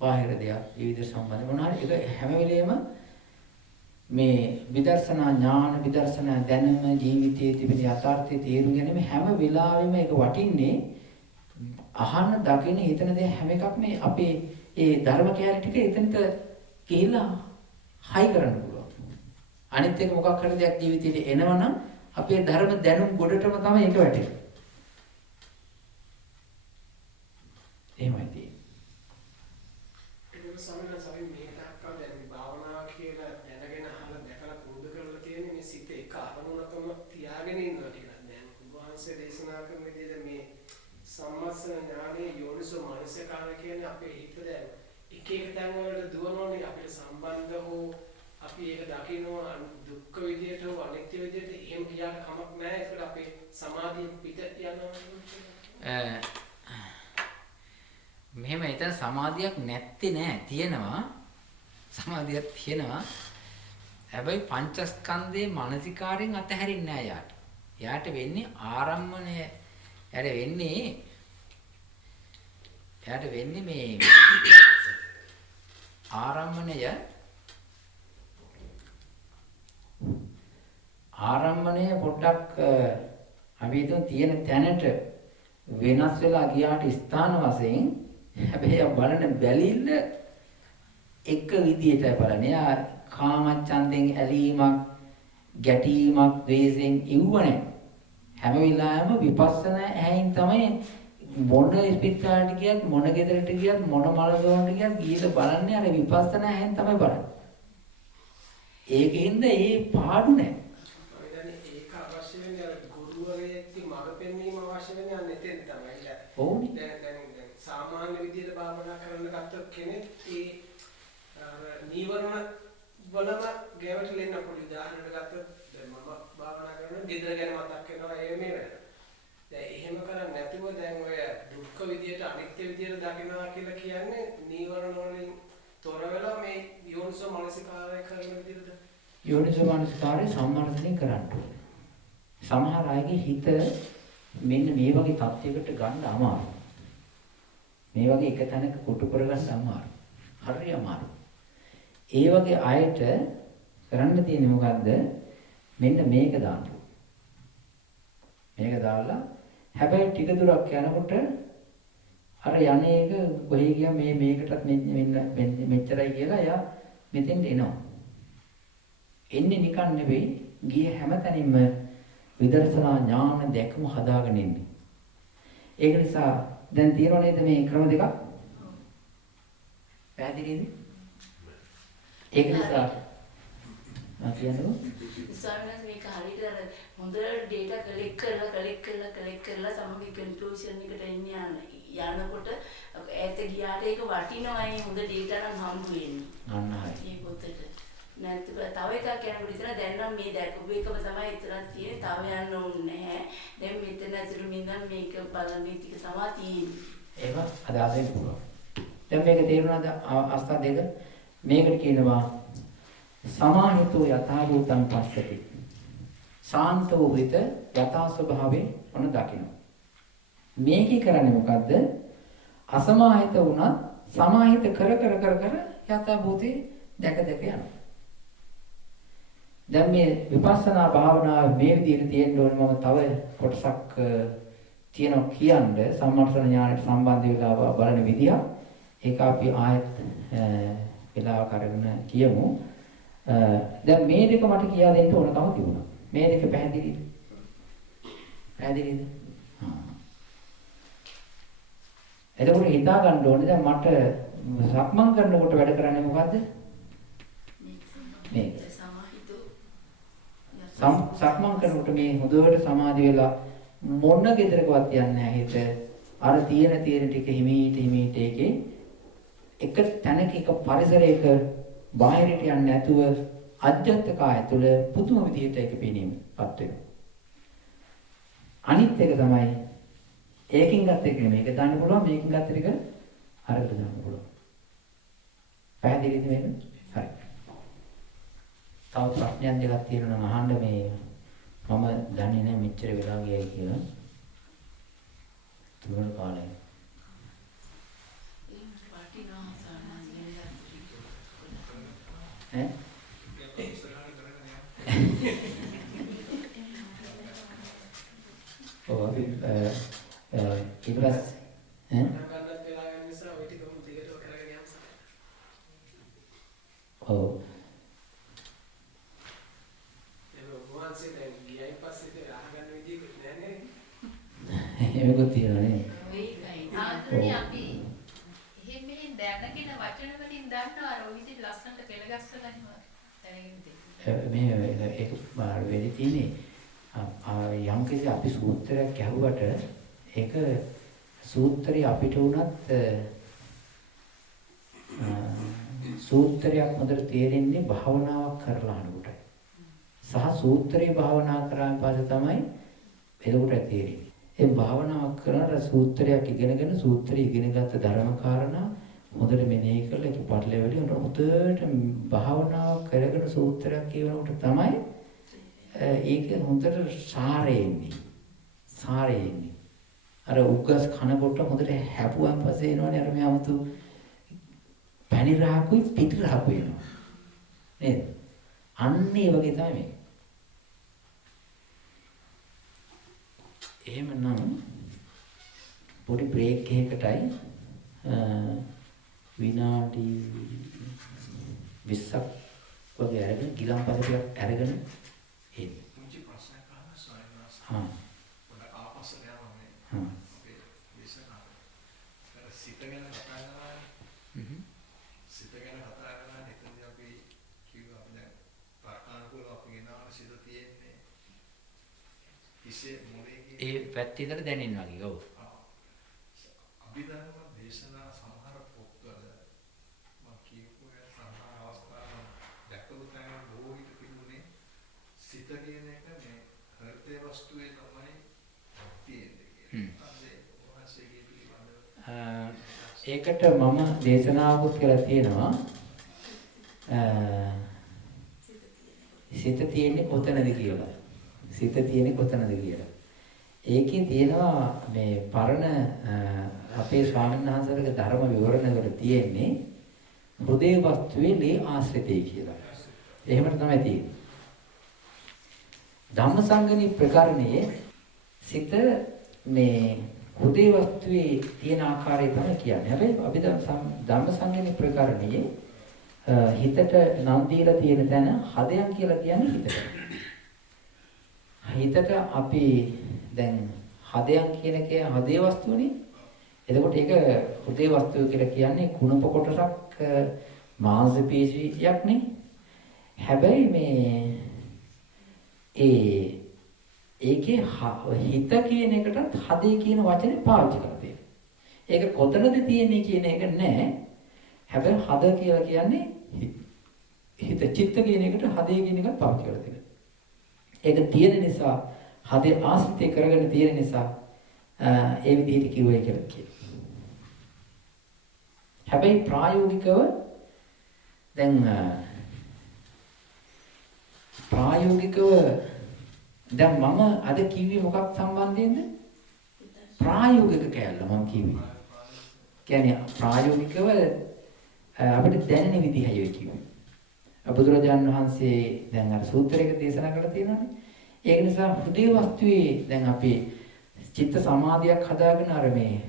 බාහිර දෙයක් ජීවිතයට සම්බන්ධ මොනවා හරි ඒක හැම වෙලෙම මේ විදර්ශනා ඥාන විදර්ශනා දැනුම ජීවිතයේ තිබෙන යථාර්ථය තේරුම් ගැනීම හැම වෙලාවෙම ඒක වටින්නේ අහන්න දකින්න හිතන දේ හැම එකක්ම අපේ ඒ ධර්ම කැලේ ටික එතනට ගිහිල්ලා හයි කරන්න පුළුවන්. අනිත් එක මොකක් හරි දෙයක් ජීවිතේට එනවනම් අපේ ධර්ම දැනුම් ගොඩටම තමයි ඒක වැටෙන්නේ. එහෙමයි තියෙන්නේ. ඒක සමහරවිට මේක අක්කා දැන් භාවනාව කියලා දැනගෙන අහලා දැකලා පුරුදු කරලා තියෙන්නේ මේ සිත එක අරමුණකම තියාගෙන ඉන්නවා කියලා. දැන් වහන්සේ දේශනා කරන විදිහට මේ සම්මස්සන ඥානයේ යෝනිසෝ මනසිකාරය කියන්නේ අපේ හිත දැන් එක තැන් වලට දුවනෝනේ අපිට සම්බන්ධ හෝ අපි ඒක දකිනවා දුක්ඛ විදියට හෝ අනිත්‍ය විදියට එහෙම කියාට කමක් නැහැ. ඒකට අපේ සමාධිය පිට යනවා. මෙහෙම එතන සමාධියක් නැත්තේ නෑ. තියෙනවා. සමාධියක් තියෙනවා. හැබැයි පංචස්කන්ධයේ මානසිකාරයෙන් අතහැරින්නේ නෑ යාට. යාට වෙන්නේ ආරම්මණය. යාට වෙන්නේ මේ ආරම්මණය පොඩ්ඩක් අපි හිතමු තියෙන තැනට වෙනස් වෙලා ගියාට ස්ථාන වශයෙන් හැබැයි බලන බැලිල්ල එක විදියටයි බලන්නේ. යා කාමච්ඡන්දෙන් ඇලීමක්, ගැටීමක්, ද්වේෂයෙන් ඉවුවනේ. හැම වෙලාවෙම විපස්සනා ඇහින් තමයි මොන ස්පිරිතාලට ගියත් මොන ගෙදරට ගියත් මොන මල දොරට ගියත් ගිහලා බලන්නේ අර විපස්සනා ඇහින් තමයි බලන්නේ. ඒකින්ද ඒ පාඩු නැහැ. ඒක අවශ්‍ය වෙන්නේ අර ගුරුවරයෙක්ගේ මඟ පෙන්වීම අවශ්‍ය වෙන්නේ අන්න එතෙන් තමයි. ඕනේ. දැන් සාමාන්‍ය විදිහට භාවනා කරන්න ගත්තොත් කෙනෙක් ඒ නීවරණ වලම ගැවටෙන්න පුළුවන්. උදාහරණයක් ගත්තොත් දැන් මම භාවනා කරන ගෙදර ගැන මතක් වෙනවා ඒ මේ වෙන. දැන් එහෙම කරන්නේ නැතුව දැන් ඔය දුක්ඛ විදියට අනිත්‍ය විදියට දකිනවා කියලා කියන්නේ නීවරණ වලින් තොර වෙලා මේ යෝනිසෝ මනසිකාරය කරන විදිහට යෝනිසෝ මනසිකාරය සම්මර්ධනය කරන්න ඕනේ. සමහර අයගේ හිත මෙන්න මේ වගේ තත්යකට ගන්න අමාරුයි. මේ වගේ එක තැනක කොටු කරගන්න අමාරුයි. හරි අමාරුයි. ඒ වගේ අයට කරන්න තියෙන්නේ මොකද්ද? මෙන්න මේක දාන්න. මේක දාලා හැබැයි ටික දුරක් යනකොට අර යන්නේක කොහේ ගියා මේකටත් මෙන්න මෙච්චරයි කියලා එයා මෙතෙන්ට එනවා. එන්නේ නිකන් නෙවෙයි ගිය හැමතැනින්ම විදර්ශනා ඥාන දැක්ම හදාගෙන ඉන්නේ. ඒක නිසා දැන් තියෙනව නේද මේ ක්‍රම දෙකක්? පැහැදිලිද? ඒක නිසා මම කියන්නේ ඉස්සරහට මේක හරියට අර හොඳට data collect කරලා සමගි conclusion එකට යනකොට ඈත ගියාට ඒක වටිනවයි හොඳ data නම් හම්බ වෙන්නේ. අන්න හරි. මේ පොතට. නැත්නම් තව එකක් යනකොට ඉතන දැන් නම් මේ දැකපු එකම තමයි ඉතනක් තියෙන්නේ. තව යන්න ඕනේ නැහැ. දැන් මෙතන ඇතුළු මින්නම් මේක බලන්න ටික තමයි තියෙන්නේ. ඒක අදාළයි පුළුවන්. දැන් මේක තේරුණාද අවස්ථා දෙක? මේකට කියනවා සමාහිතෝ යථා භූතං පස්සති. සාන්තෝ හිත යථා ස්වභාවයෙන් මොන දකින්න. මේකේ කරන්නේ මොකද්ද? අසමාහිත වුණත් සමාහිත කර යථා භූතේ දැක යනවා. දැන් මේ විපස්සනා භාවනාව මේ විදිහට තියෙන්න ඕනේ. මම තව කොටසක් තියෙනවා කියන්නේ සම්මර්ෂණ ඥානයට සම්බන්ධ වෙලා බලන විදිහ. ඒක අපි ආයෙත් වෙලාවක අරගෙන කියමු. දැන් මේ දෙක මට කියා දෙන්න ඕනකම තිබුණා. මේ දෙක පැහැදිලිද? පැහැදිලිද? එතකොට හිතා ගන්න ඕනේ දැන් මට සක්මන් කරනකොට වැඩ කරන්නේ මොකද්ද? මේක. සක්මන් කරනකොට මේ හොඳට සමාධි වෙලා මොන ගෙදරකවත් යන්නේ නැහැ හිත. අර තියෙන ටික හිමීට එකේ එක තැනක එක පරිසරයක බාහිරට යන්නේ නැතුව අධ්‍යාත්ම කාය තුළ පුදුම විදිහට ඒක පේනීමපත් වෙනවා. අනිත් එක තමයි ඒකින් ගත්ත එක නෙමෙයි. ඒක දාන්න පුළුවන් මේකින් ගත්ත එක අරකට දාන්න පුළුවන්. පැහැදිලිද මේක? හරි. තව ප්‍රශ්නයක් දෙකක් තියෙනවා නම් අහන්න මේ මම දන්නේ නැහැ මෙච්චර වෙලා ගියයි කියලා. තුන කාලේ. ඈ? ඔව් අපි ඊට පස්සේ ඈ? ගන්නත් වෙලා යන නිසා ඔය ටික උන් දිගටම කරගෙන යන්න සාරයි. ඔව්. වහන්සේ දැන් ගියයි පස්සේ අහගන්න විදිහකුත් නැහැ නේද? එහෙමකුත් තියෙනවා නේ. ආන්තරණි අපි එහෙම මෙහෙන් දැනගෙන වචන වලින් දන්නවා අර ඔය විදිහට ලස්සනට පෙළ ගස්සලා එහෙම දැනගෙන තියෙනවා. මේ ඒක මාර වෙලී තියෙන්නේ යම් කිසි අපි සූත්‍රයක් ඇහුවට ඒක සූත්‍රය අපිට උනත් සූත්‍රයක් හොඳට තේරෙන්නේ භාවනාවක් කරලා අනුකටයි. සහ සූත්‍රේ භාවනා කරාන් පස්සේ තමයි එතකොට තේරෙන්නේ. ඒ භාවනාවක් කරලා සූත්‍රයක් ඉගෙනගෙන සූත්‍රය ඉගෙනගත්ත ධර්ම කාරණා හොඳට මෙනෙහි කරලා ඒක පරිලෙවලි හොඳට භාවනාව කරගෙන සූත්‍රයක් කියවනකොට තමයි ඒක හොඳට සාරේ එන්නේ. අර උග්ගස් කනකොට හොඳට හැපුවන් පස්සේ එනවනේ අර මේ 아무තු පැණි රහකුයි පිටි රහකුයි එනවා. නේද? අන්න ඒ වගේ තමයි මේක. එහෙමනම් පොඩි බ්‍රේක් එකකටයි විනාඩි 20ක් වගේ අරගෙන ගිලම්පසටියක් අරගෙන එන්න. මුචි ප්‍රශ්නයක් අහන්න සොයනවාස. හා. පොඩක් ආපස්සට යනවා මේ. හා. අපේ විශ්වාස. අර සිත ගැන කතා කරනවා. සිත ගැන කතා කරනවා එතනදී අපි කිව්වා අපි දැන් තර්කානුකූලව අපි ගෙනාන සිත තියෙන්නේ ඉසේ මොලේගේ ඒ පැත්තේ ඉඳලා දැනෙන්න වගේ. ඔව්. අභිධර්ම දේශනා සමහර පොත්වල මම කියපු සමහර අවස්ථා දැකපු තැන බොහෝ විට තිබුණේ සිත කියන එක මේ හෘදේ වස්තුවේ තමයි තියෙන්නේ. ඒකට මම දේශනාවකුත් කියලා තියෙනවා. සිත තියෙන්නේ කොතනද කියලා. සිත තියෙන්නේ කොතනද කියලා. ඒකේ තියෙනවා මේ පරණ අපේ ස්වාමීන් වහන්සේලගේ ධර්ම විවරණවල තියෙන්නේ හෘදේ වස්තුවේ ලේ ආශ්‍රිතයි කියලා. එහෙම තමයි තියෙන්නේ. ධම්මසංගණී ප්‍රකරණයේ සිත මේ හෘදේ වස්තුවේ තියෙන ආකාරය තමයි කියන්නේ. හැබැයි අපි ධම්මසංගණී ප්‍රකරණයේ හිතට නම් දීලා තියෙන තැන හදයන් කියලා කියන්නේ හිතට. හිතට අපි දැන් හදයන් කියන එකේ හදේ වස්තුවනේ. එතකොට ඒක හෘදේ වස්තුව කියලා කියන්නේ කුණප කොටසක් මාංශ පේශියක් නේ. හැබැයි මේ ඒකේ හිත කියන එකටත් හදේ කියන වචනේ පාවිච්චි කරලා තියෙනවා. ඒක කොතනද තියෙන්නේ කියන එක නෑ. හැබැයි හද කියලා කියන්නේ හිත චිත්ත කියන එකට හදේ කියන එකත් පාවිච්චි කරලා තියෙනවා. ඒක තියෙන නිසා හදේ ආශ්‍රිතය කරගෙන තියෙන නිසා ඒ විදිහට කිව්වයි කියලා කියනවා. හැබැයි ප්‍රායෝගිකව දැන් මම අද කිව්වේ මොකක් සම්බන්ධයෙන්ද? ප්‍රායෝගික කැලල මම කිව්වේ. කියන්නේ ප්‍රායෝගිකව අපිට දැනෙන විදිහයි ඔය කිව්වේ. බුදුරජාණන් වහන්සේ දැන් අර සූත්‍රයක දේශනා කරලා තියෙනවානේ. ඒක නිසා හෘදේ වස්තුවේ දැන් අපි චිත්ත සමාධියක් හදාගෙන අර මේ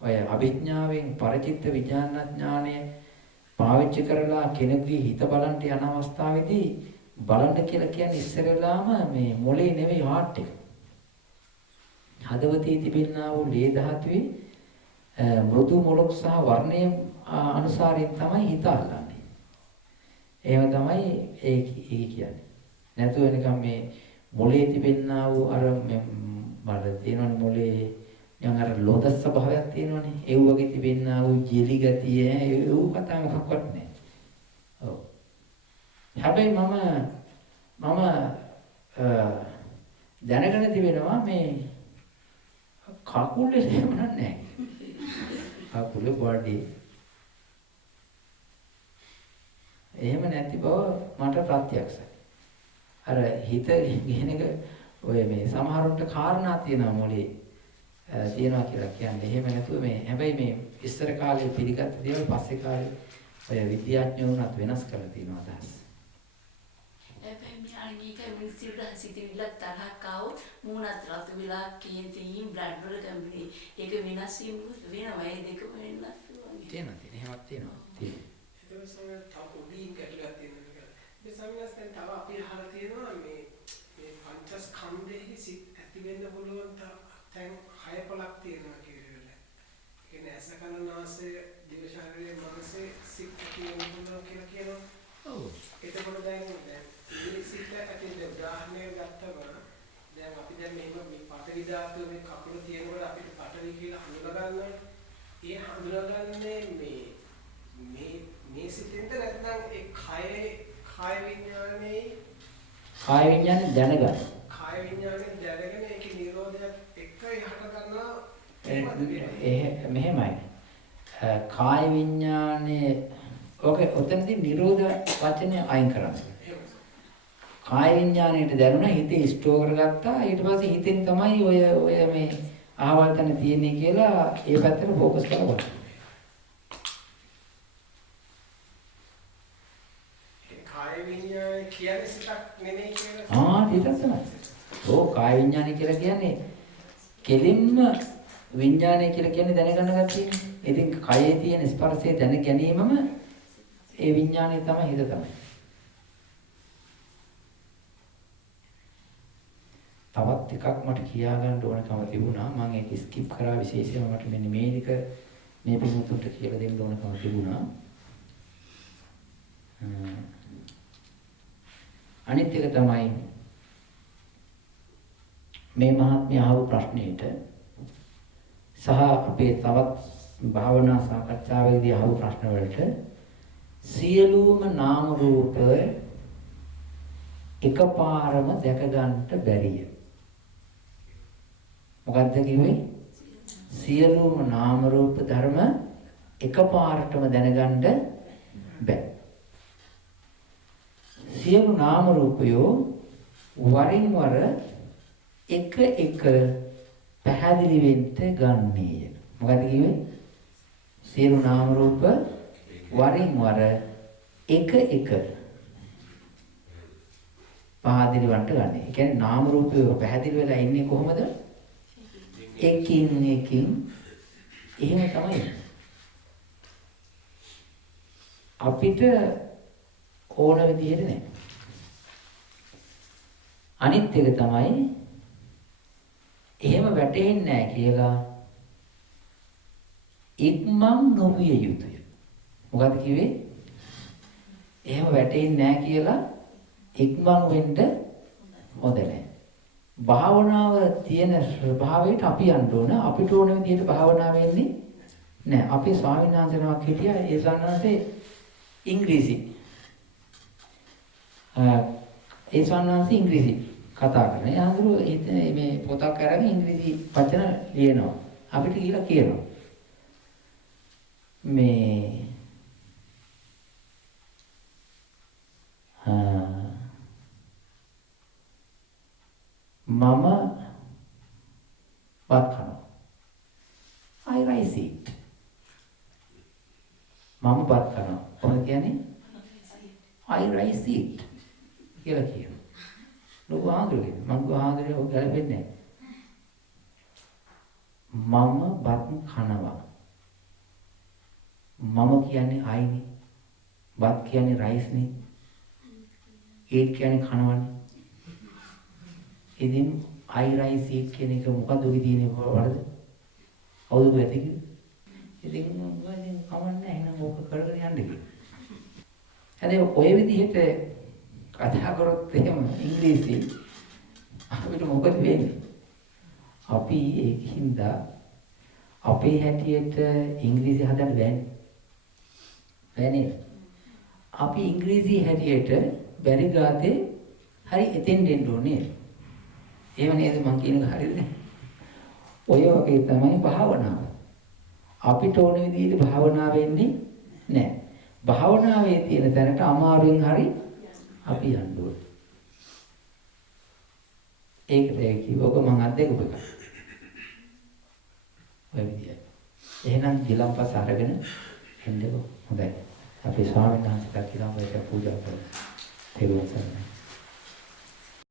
ඔය අභිඥාවෙන් පරිචිත්ත විඥානඥානය පාවිච්චි කරලා කෙනෙකුගේ හිත බලන්න යන අවස්ථාවේදී බලන්න කියලා කියන්නේ ඉස්සරලාම මේ මොලේ නෙවෙයි හાર્ට් එක. හදවතේ තිබෙනා වූ ලේ ධාතුවේ මෘදු මොලොක් සහ වර්ණය අනුසාරයෙන් තමයි හිත අල්ලන්නේ. එහෙම තමයි ඒ කියන්නේ. නැතුව නිකන් මේ මොලේ තිබෙනා වූ අර මඩ තියෙනවනේ මොලේ නිකන් අර ලෝද ස්වභාවයක් තියෙනවනේ. ඒ වගේ තිබෙනා වූ ජෙලි ගතිය ඒ කතා මොකක්වත් නැහැ. ඔව්. හැබැයි මම දැනගෙන තිබෙනවා මේ කකුලේ එහෙම නැහැ. කකුලේ බඩේ එහෙම නැති බව මට ප්‍රත්‍යක්ෂයි. අර හිත කියන එක ඔය මේ සමහරුන්ට කාරණා තියෙනවා මොලේ තියෙනවා කියලා කියන්නේ. එහෙම නැතුව මේ හැබැයි මේ ඉස්සර කාලේ පිළිගත් දේවල් පස්සේ කාලේ ඔය විද්‍යාඥයෝ උනත් වෙනස් කරලා තියෙනවා අදහස්. හැබැයි මේ අනික මිනිස්සුන්ට සිතිවිල්ල තරහක් ආවොත් මූණත් රතු වෙලා කේන්තියින් බ්ලඩ් වල කම්පිනි ඒක වෙනස් වෙනවා. ඒ දෙකම වෙනස් වෙනවා. තියෙනවා. එහෙමත් තියෙනවා. ඒක සමහර තව පොඩි ගැටලුවක් තියෙනවා. ඒ සමහරවිට දැන් තව අපි අහලා තියෙනවා මේ පංචස්කන්ධෙහි සිත් ඇති වෙන්න පුළුවන් තැන් 6 තියෙනවා කියලා. ඒ කියන්නේ ඇස කන නාසය දිව ශරීරයේ මනසේ සිත් ඇති වෙන්න පුළුවන් කියලා කියනවා. ඔව්. එතකොට දැන් මේ සිත් ඇති වෙන උදාහරණයක් ගත්තම දැන් අපි දැන් මෙහෙම මේ පඨවි ධාතුව මේ කකුල තියෙනකොට අපිට පඨවි කියලා හඳුනා ගන්නවා. ඒ හඳුනාගන්නේ මේ සිතෙන්ද නැත්නම් ඒ කාය විඥානේ දැනගන්න. කාය විඥානේ දැනගෙන ඒකේ නිරෝධයත් එක්ක යහට ගන්නවා. මෙහෙමයි. කාය විඥානේ ඔතනදී නිරෝධ වචනේ අයින් කරන්න. කාය විඥාණයට දැනුණා හිතේ ස්ටෝර් කරගත්තා. ඊට පස්සේ හිතෙන් තමයි ඔය මේ අහවල් තැන තියෙන්නේ කියලා ඒ පැත්තට ફોකස් කරනවා. කාය විඥානේ කියන්නේ සිතක් නෙමෙයි කියලා. හිතක් තමයි. කාය විඥානය කියලා කියන්නේ කෙලින්ම විඥානය කියලා කියන්නේ දැනගන්න ගැතියි. ඉතින් කයේ තියෙන ස්පර්ශය දැන ගැනීමම ඒ විඥානය තමයි හිත තමයි. තවත් එකක් මට කියා ගන්න ඕනකම තිබුණා. මම ඒක ස්කිප් කරා විශේෂයෙන්ම මට මෙන්න මේක මේ පිටුතුන්ට කියලා දෙන්න ඕනකම තිබුණා. අනිත් එක තමයි මේ මහත්මිය අහපු ප්‍රශ්නෙට සහ අපේ තවත් භාවනා සාකච්ඡාවේදී අහපු ප්‍රශ්න වලට සියලුම නාම රූප එකපාරම දැක ගන්නට බැරිය. මොකද්ද කිව්වේ? සියලුම නාම රූප ධර්ම එකපාරටම දැනගන්න බෑ. සියලු නාම රූපයෝ වරින් වර එක එක පැහැදිලි වෙන්න ගන්නේය. මොකද කිව්වේ? සියලු නාම රූප වරින් වර එක එක පැහැදිලි වන්ට ගන්න. ඒ කියන්නේ නාම රූපය පැහැදිලි වෙලා ඉන්නේ කොහොමද? එකින් එකින් එහෙම තමයි. අපිට ඕන විදිහට නෑ. අනිත් එක තමයි එහෙම වැටෙන්නේ නැහැ කියලා ඉක්මන් නොවිය යුතුය. මොකද කිව්වේ? එහෙම වැටෙන්නේ නැහැ කියලා ඉක්මන් වෙන්න හොඳ නැහැ. භාවනාව තියෙන ස්වභාවයට අපි යන්න ඕන. අපිට ඕන විදිහට භාවනාව වෙන්නේ නැහැ. අපේ ස්වාමීන් වහන්සේ නමක් හිටියා. ඒ සන්නාසේ ඉංග්‍රීසි. ඒ සන්නාසේ ඉංග්‍රීසි කතා කරන. ඒ අඳුර මේ පොතක් අරගෙන ඉංග්‍රීසි වචන ලියනවා. අපිට කියලා කියනවා. මේ මම වත් කරනවා. I rise it. මම වත් කරනවා. කොහොමද කියන්නේ? I rise it කියලා කියනවා. ලොකු ආන්දරේ මම ආන්දරේ ඔය ගැලපෙන්නේ නැහැ. මම බත් කනවා. මම කියන්නේ ආයිනේ. බත් කියන්නේ රයිස්නේ. ඒත් කියන්නේ කනවනේ. ඉතින් I rise it කියන එක මොකද ඔගේ තියෙන්නේ වරද? අවුරුදු ඇති කිව්වේ. ඉතින් කමන්නේ එහෙනම් ඕක කරගෙන යන්න කියලා. හැබැයි ඔය විදිහට කතා කරොත් එහෙම ඉංග්‍රීසි අපිට මොකද වෙන්නේ? අපි ඒකින්ද අපේ හැටියට ඉංග්‍රීසි හදන්න බෑනේ. බෑනේ. අපි ඉංග්‍රීසි හැටියට බැරි ගාතේ හරි එතෙන් දෙන්න ඕනේ. එහෙම නේද මං කියන එක හරියද? ඔය වගේ තමයි භාවනාව. අපිට ඕන විදිහට භාවනාව වෙන්නේ නැහැ. භාවනාවේ තියෙන තැනට අමාරුවෙන් හරි අපි යන්න ඕනේ. ඒකද කිව්වක මං අද්දෙකපු එක. ඔය විදිහයි. එහෙනම් ගිලම්පස් අරගෙන එන්නකො. හොඳයි. අපි ස්වාමීන් වහන්සේට කියලා මේක පූජා කරමු. තෙරුවන් සරණයි.